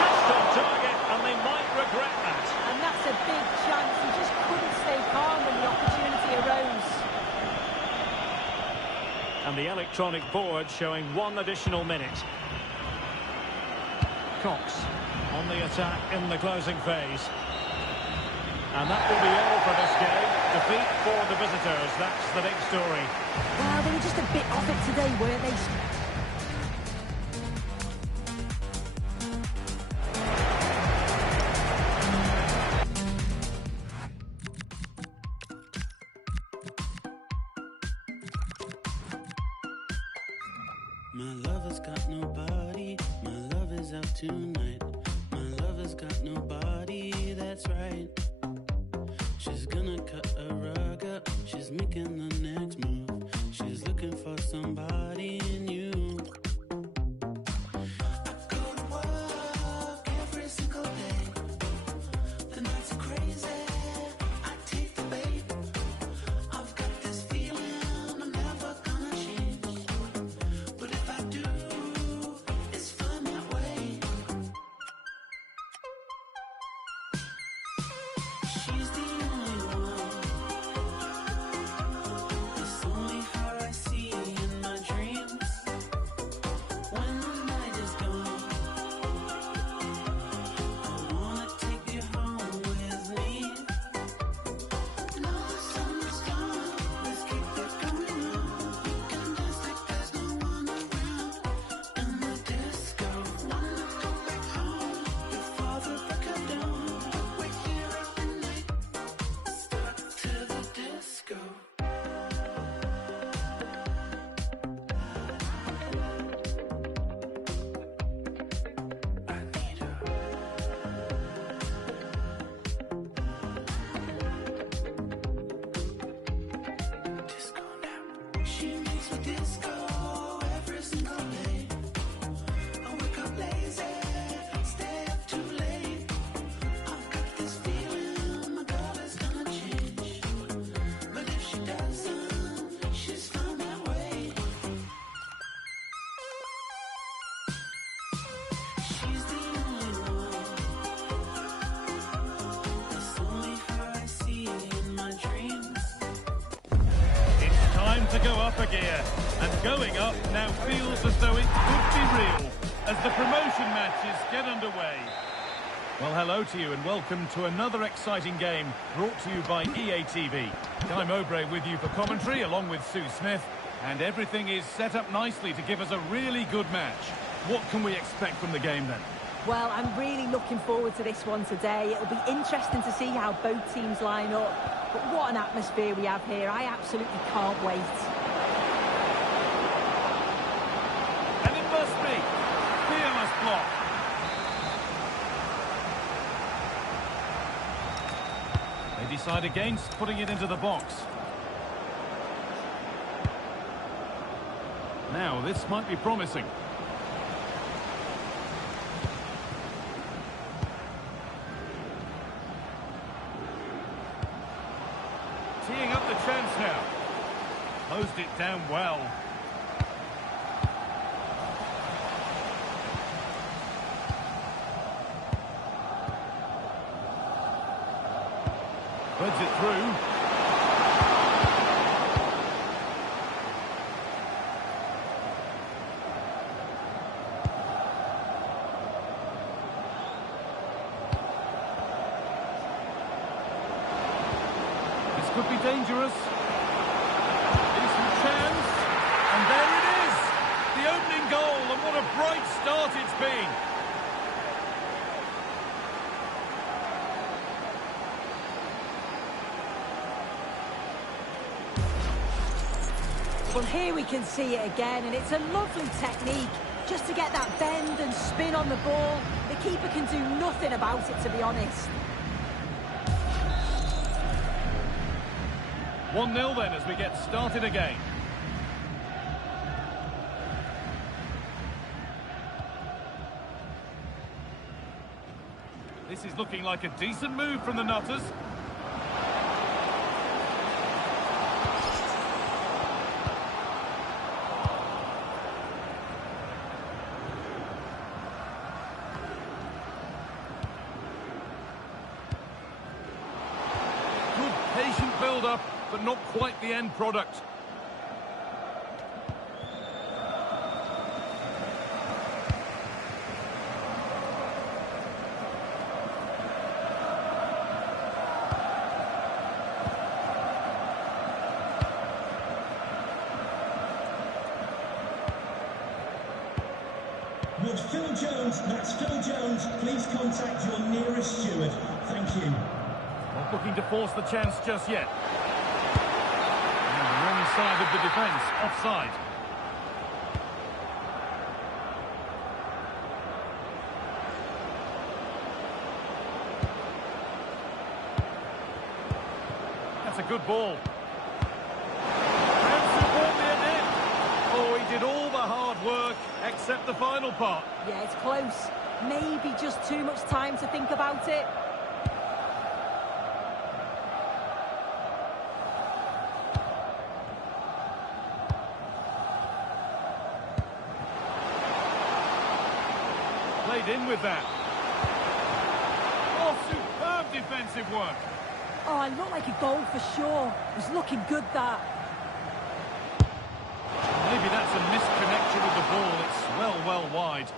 Just on target, and they might regret that. And that's a big chance. He just couldn't stay calm when the opportunity arose. And the electronic board showing 1 additional minute. Cox on the attack in the closing phase. And that will be all for this game. Defeat for the visitors. That's the big story. Well, they were just a bit off it today, weren't they? My lover's got nobody, my love is out tonight. My lover's got nobody, that's right. She's gonna cut a rug up, she's making the next move. She's looking for somebody new. I go to work every single day. The nights are crazy, I take the bait. I've got this feeling I'm never gonna change. But if I do, it's fun that way. She's the only one. It's only her I see in my dreams. When the night is gone, I wanna take you home with me. Now the sun is gone, let's keep it going on. We can dance like there's no one around. In the disco, wanna go back home before the break of dawn. We're here every night, stuck to the disco. I need her. Disco nap. She makes me disco every single day. I wake up lazy, stay up too late. I've got this feeling my girl is gonna change. But if she doesn't, she's found that way. She's the only one. It's only her I see in my dreams. It's time to go up a gear, and going up now feels as though it could be real as the promotion matches get underway. Well, hello to you and welcome to another exciting game brought to you by EA TV. Guy Mowbray with you for commentary along with Sue Smith, and everything is set up nicely to give us a really good match. What can we expect from the game then? Well, I'm really looking forward to this one today. It'll be interesting to see how both teams line up. But what an atmosphere we have here. I absolutely can't wait. And it must be fearless block. They decide against putting it into the box. Now, this might be promising. Teeing up the chance now. Closed it down well. Threads it through. could be dangerous. Decent chance. And there it is. The opening goal, and what a bright start it's been. Well, here we can see it again, and it's a lovely technique. Just to get that bend and spin on the ball, the keeper can do nothing about it, to be honest. 1-0 then as we get started again. This is looking like a decent move from the Nutters. Patient build-up, but not quite the end product. Would Phil Jones, that's Phil Jones, please contact your nearest steward. Thank you. Not looking to force the chance just yet. And the wrong side of the defence, offside. That's a good ball. Oh, he did all the hard work, except the final part. Yeah, it's close. Maybe just too much time to think about it. Played in with that. Oh, superb defensive work. Oh, it looked like a goal for sure. It was looking good, that. Maybe that's a misconnection with the ball. It's well wide.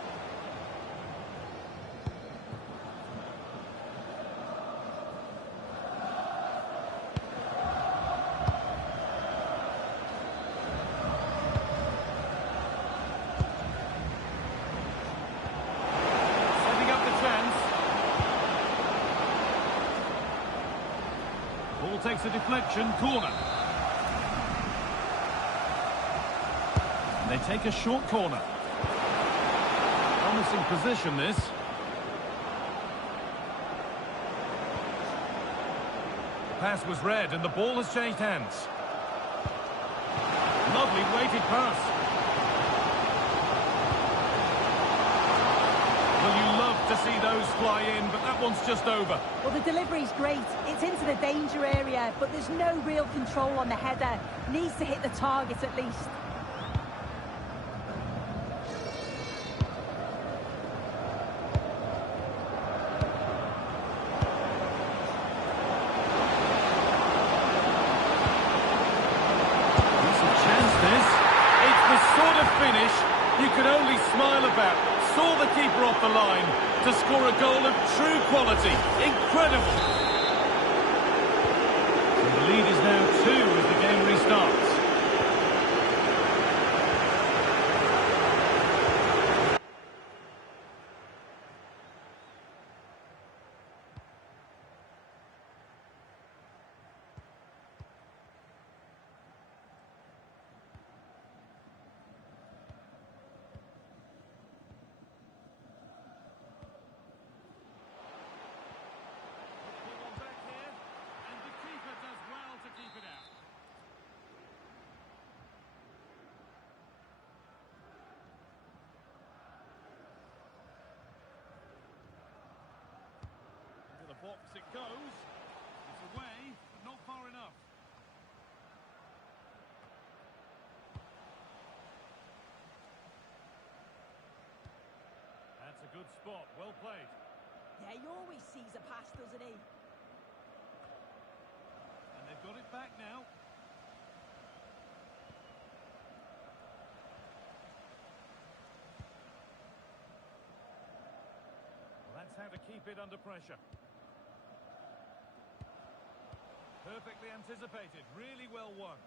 Setting up the chance. Ball takes a deflection, corner. They take a short corner. Promising position, this. The pass was read and the ball has changed hands. Lovely weighted pass. Well, you love to see those fly in, but that one's just over. Well, the delivery's great. It's into the danger area, but there's no real control on the header. Needs to hit the target at least. Finish you can only smile about. Saw the keeper off the line to score a goal of true quality. Incredible. And the lead is now 2 as the game restarts. Box it goes. It's away, but not far enough. That's a good spot. Well played. Yeah, he always sees a pass, doesn't he? And they've got it back now. Well, that's how to keep it under pressure. Perfectly anticipated, really well won.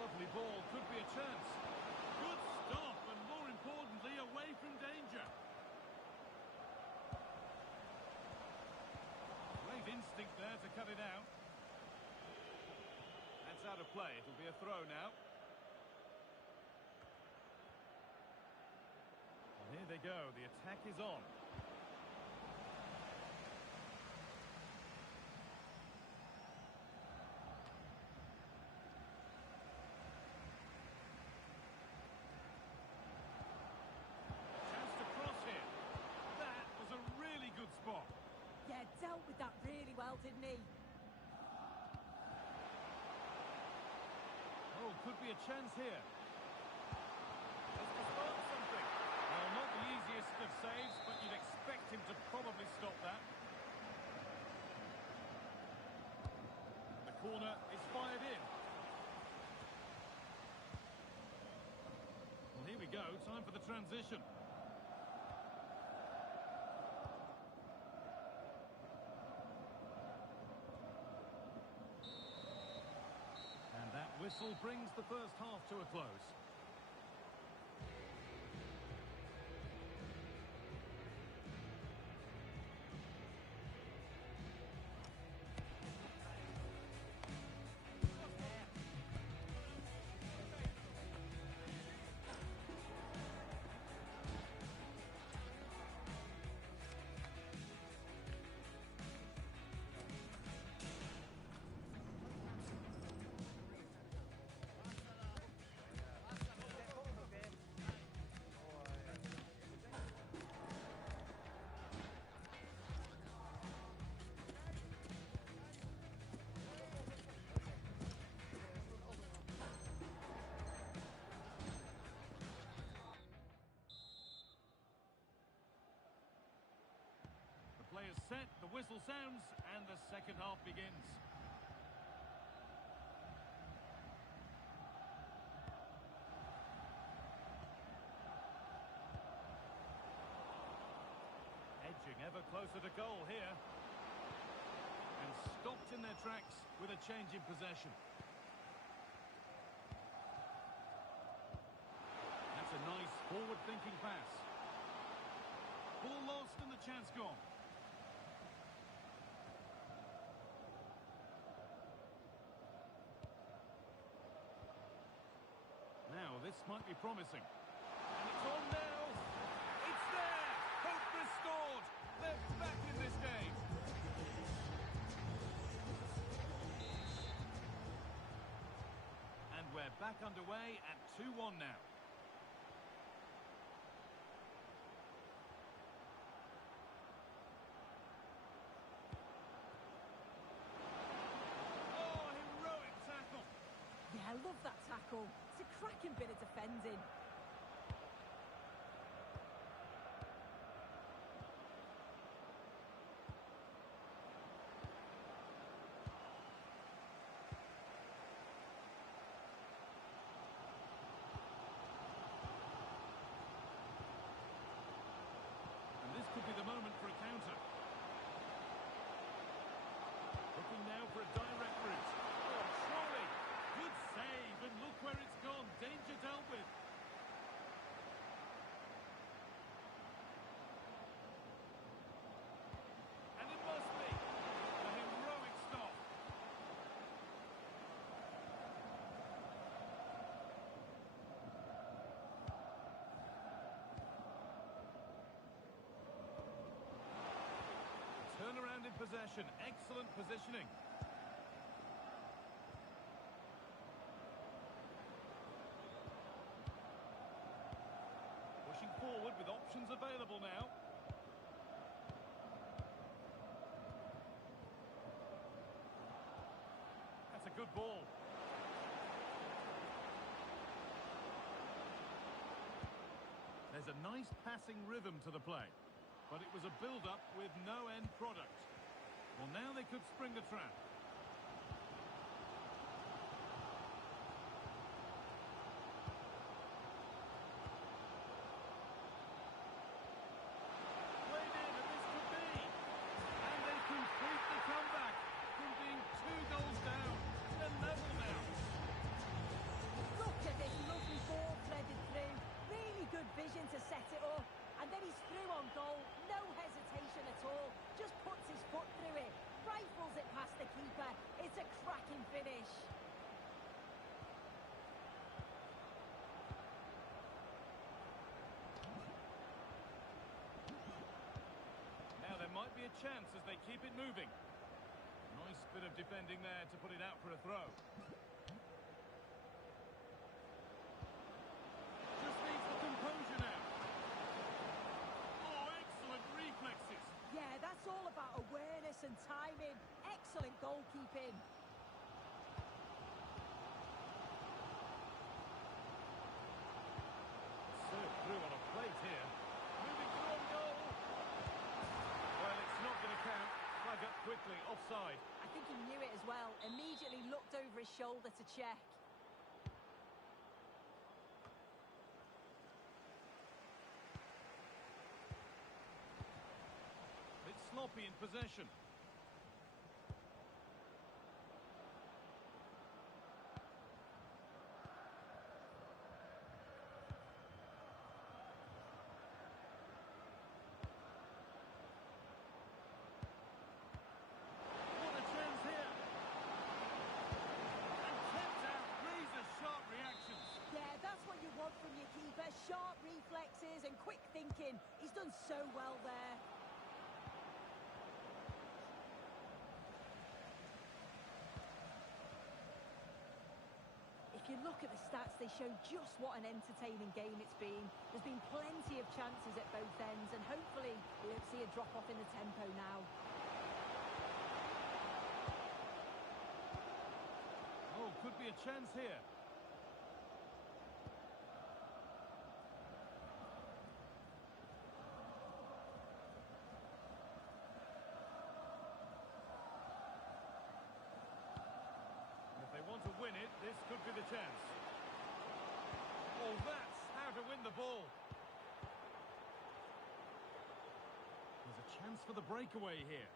Lovely ball, could be a chance. Good stop, and more importantly, away from danger. Great instinct there to cut it out. That's out of play, it'll be a throw now. Well, here they go, the attack is on. Good spot. Yeah, dealt with that really well, didn't he? Oh, could be a chance here. Just to start something. Well, not the easiest of saves, but you'd expect him to probably stop that. And the corner is fired in. Well, here we go. Time for the transition. And that whistle brings the first half to a close. Players set, the whistle sounds, and the second half begins. Edging ever closer to goal here. And stopped in their tracks with a change in possession. That's a nice forward-thinking pass. Ball lost and the chance gone. Now, this might be promising. And it's on now. It's there. Hope restored. They're back in this game. And we're back underway at 2-1 now. Oh, heroic tackle. Yeah, I love that tackle. It's a cracking bit of defending. And this could be the moment for a counter. Looking now for a direct route. Oh, surely. Good save, and look where it's gone. Danger dealt with. And it must be a heroic stop. Turnaround in possession. Excellent positioning. Pushing forward with options available now. That's a good ball. There's a nice passing rhythm to the play, but it was a build-up with no end product. Well, now they could spring the trap. to set it up. And then he's through on goal. No hesitation at all. Just puts his foot through it. Rifles it past the keeper. It's a cracking finish. Now there might be a chance as they keep it moving. Nice bit of defending there to put it out for a throw. Just needs the composure now. Oh, excellent reflexes. Yeah, that's all about awareness and timing. Excellent goalkeeping. Served through on a plate here. Moving through on goal. Well, it's not going to count. Flag up quickly, offside. I think he knew it as well. Immediately looked over his shoulder to check. Bit sloppy in possession. What a chance here. And kept out. Razor-sharp reactions. Yeah, that's what you want from your keeper. Sharp reflexes and quick thinking. He's done so well there. If you look at the stats, they show just what an entertaining game it's been. There's been plenty of chances at both ends, and hopefully we won't see a drop-off in the tempo now. Oh, could be a chance here. If they want to win it, this could be the chance. Oh, that's how to win the ball. There's a chance for the breakaway here.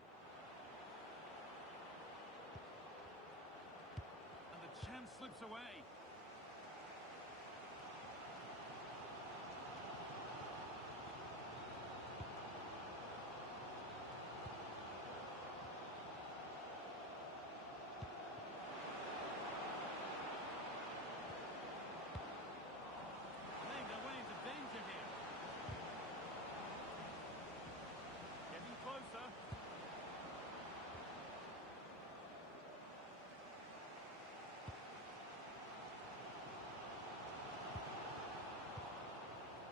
And the chance slips away. Playing their way into danger here. Getting closer.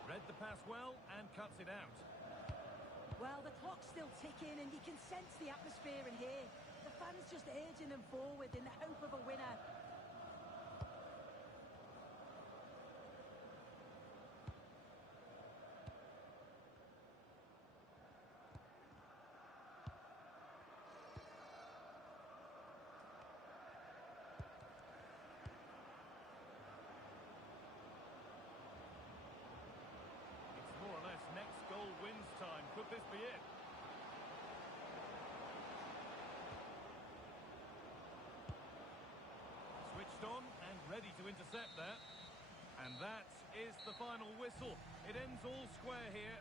Read the pass well and cuts it out. Well, the clock's still ticking and you can sense the atmosphere in here. The fans just urging them forward in the hope of a winner. It's more or less next goal wins time. Could this be it? Switched on and ready to intercept that. And that is the final whistle. It ends all square here.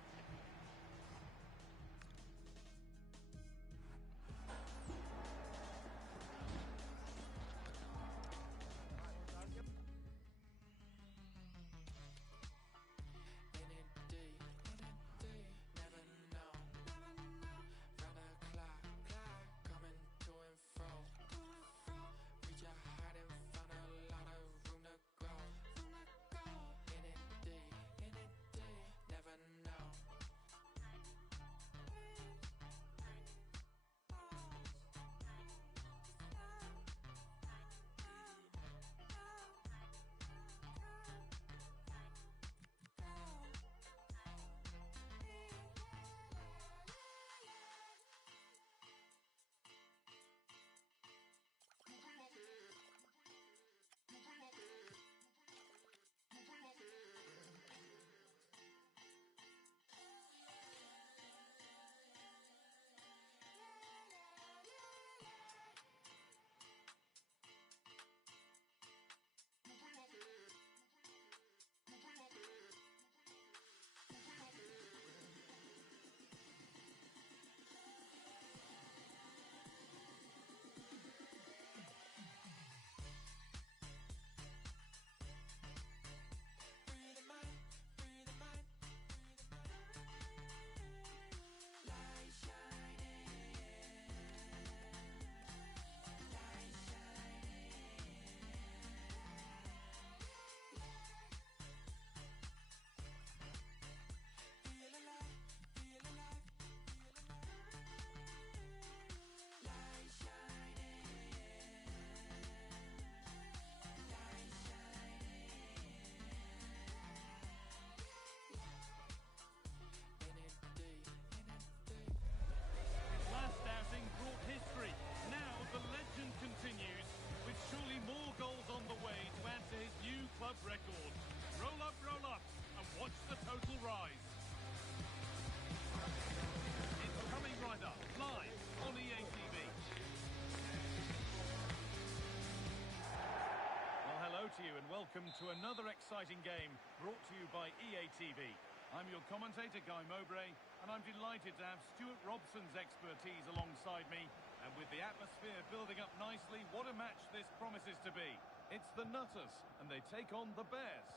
Any day, never know. Round the clock, coming to and fro. Reach your heart and find a lot of room to grow. Any day, never know. welcome to another exciting game brought to you by EA TV. I'm your commentator, Guy Mowbray, and I'm delighted to have Stuart Robson's expertise alongside me. And with the atmosphere building up nicely, what a match this promises to be. It's the Nutters, and they take on the Bears.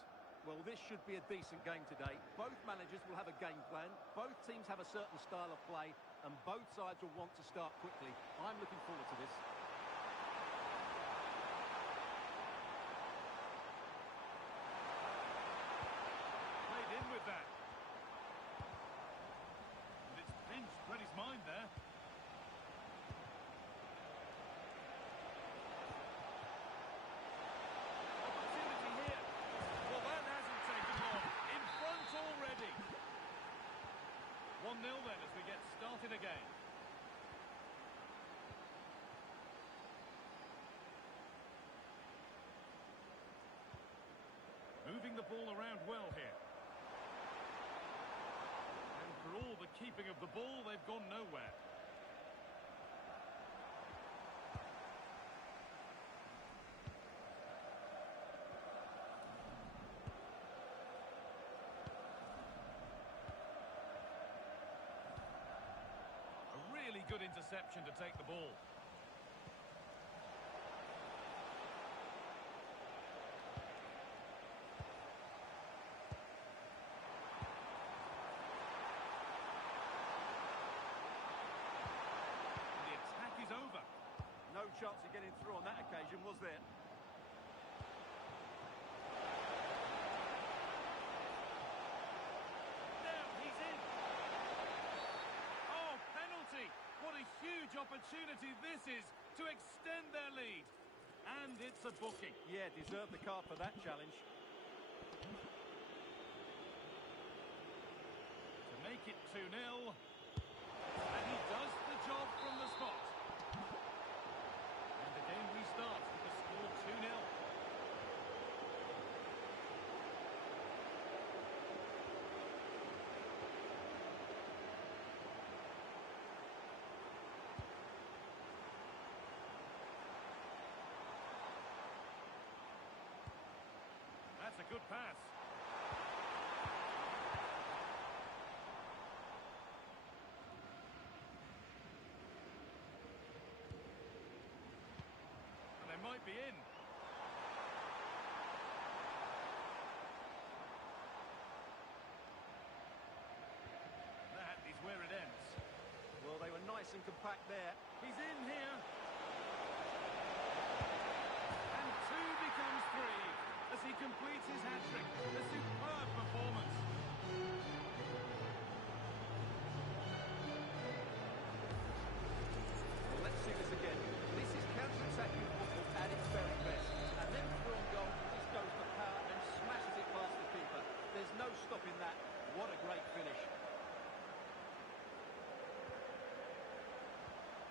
Well, this should be a decent game today. Both managers will have a game plan, both teams have a certain style of play, and both sides will want to start quickly. I'm looking forward to this. Played in with that. And it's pinched Freddie's mind there. Opportunity here. Well, that hasn't taken long. In front already. 1-0 then as we get started again. Moving the ball around well here. And for all the keeping of the ball, they've gone nowhere. A really good interception to take the ball. Over. No chance of getting through on that occasion, was there? Now he's in. Oh, penalty. What a huge opportunity this is to extend their lead. And it's a booking. Yeah, deserved the card for that challenge. To make it 2-0. And he does the job from the spot. And the game restarts with the score 2-0. That's a good pass. They might be in. That is where it ends. Well, they were nice and compact there. He's in here. And 2 becomes 3 as he completes his hat-trick. A superb performance. Well, let's see this again. This is counter-attacking football at its very best. And then through on goal, this goes for power and smashes it past the keeper. There's no stopping that. What a great finish.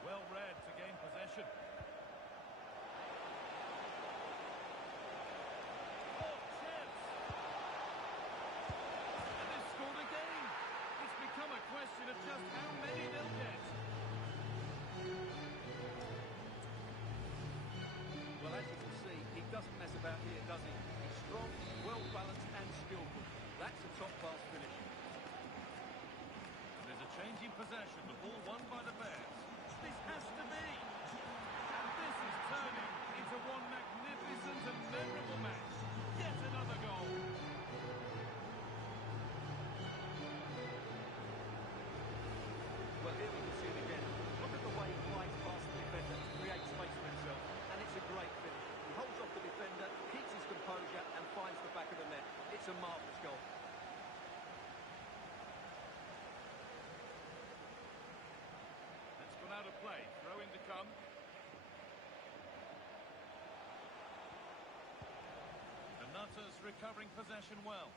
Well read to gain possession. Oh, chance! And they've scored again. It's become a question of just how many they'll get. Well, as you can see, he doesn't mess about here, does he? He's strong, well-balanced and skillful. That's a top-class finish. And there's a change in possession. The ball won by the Bears. This has to be. And this is turning into one magnificent and memorable match. Yet another goal. Well, here we can see it again. Look at the way he glides past the defender to create space for himself. And it's a great finish. He holds off the defender, keeps his composure and finds the back of the net. It's a marvellous goal. That's gone out of play. Throw in to come. The Nutters recovering possession well.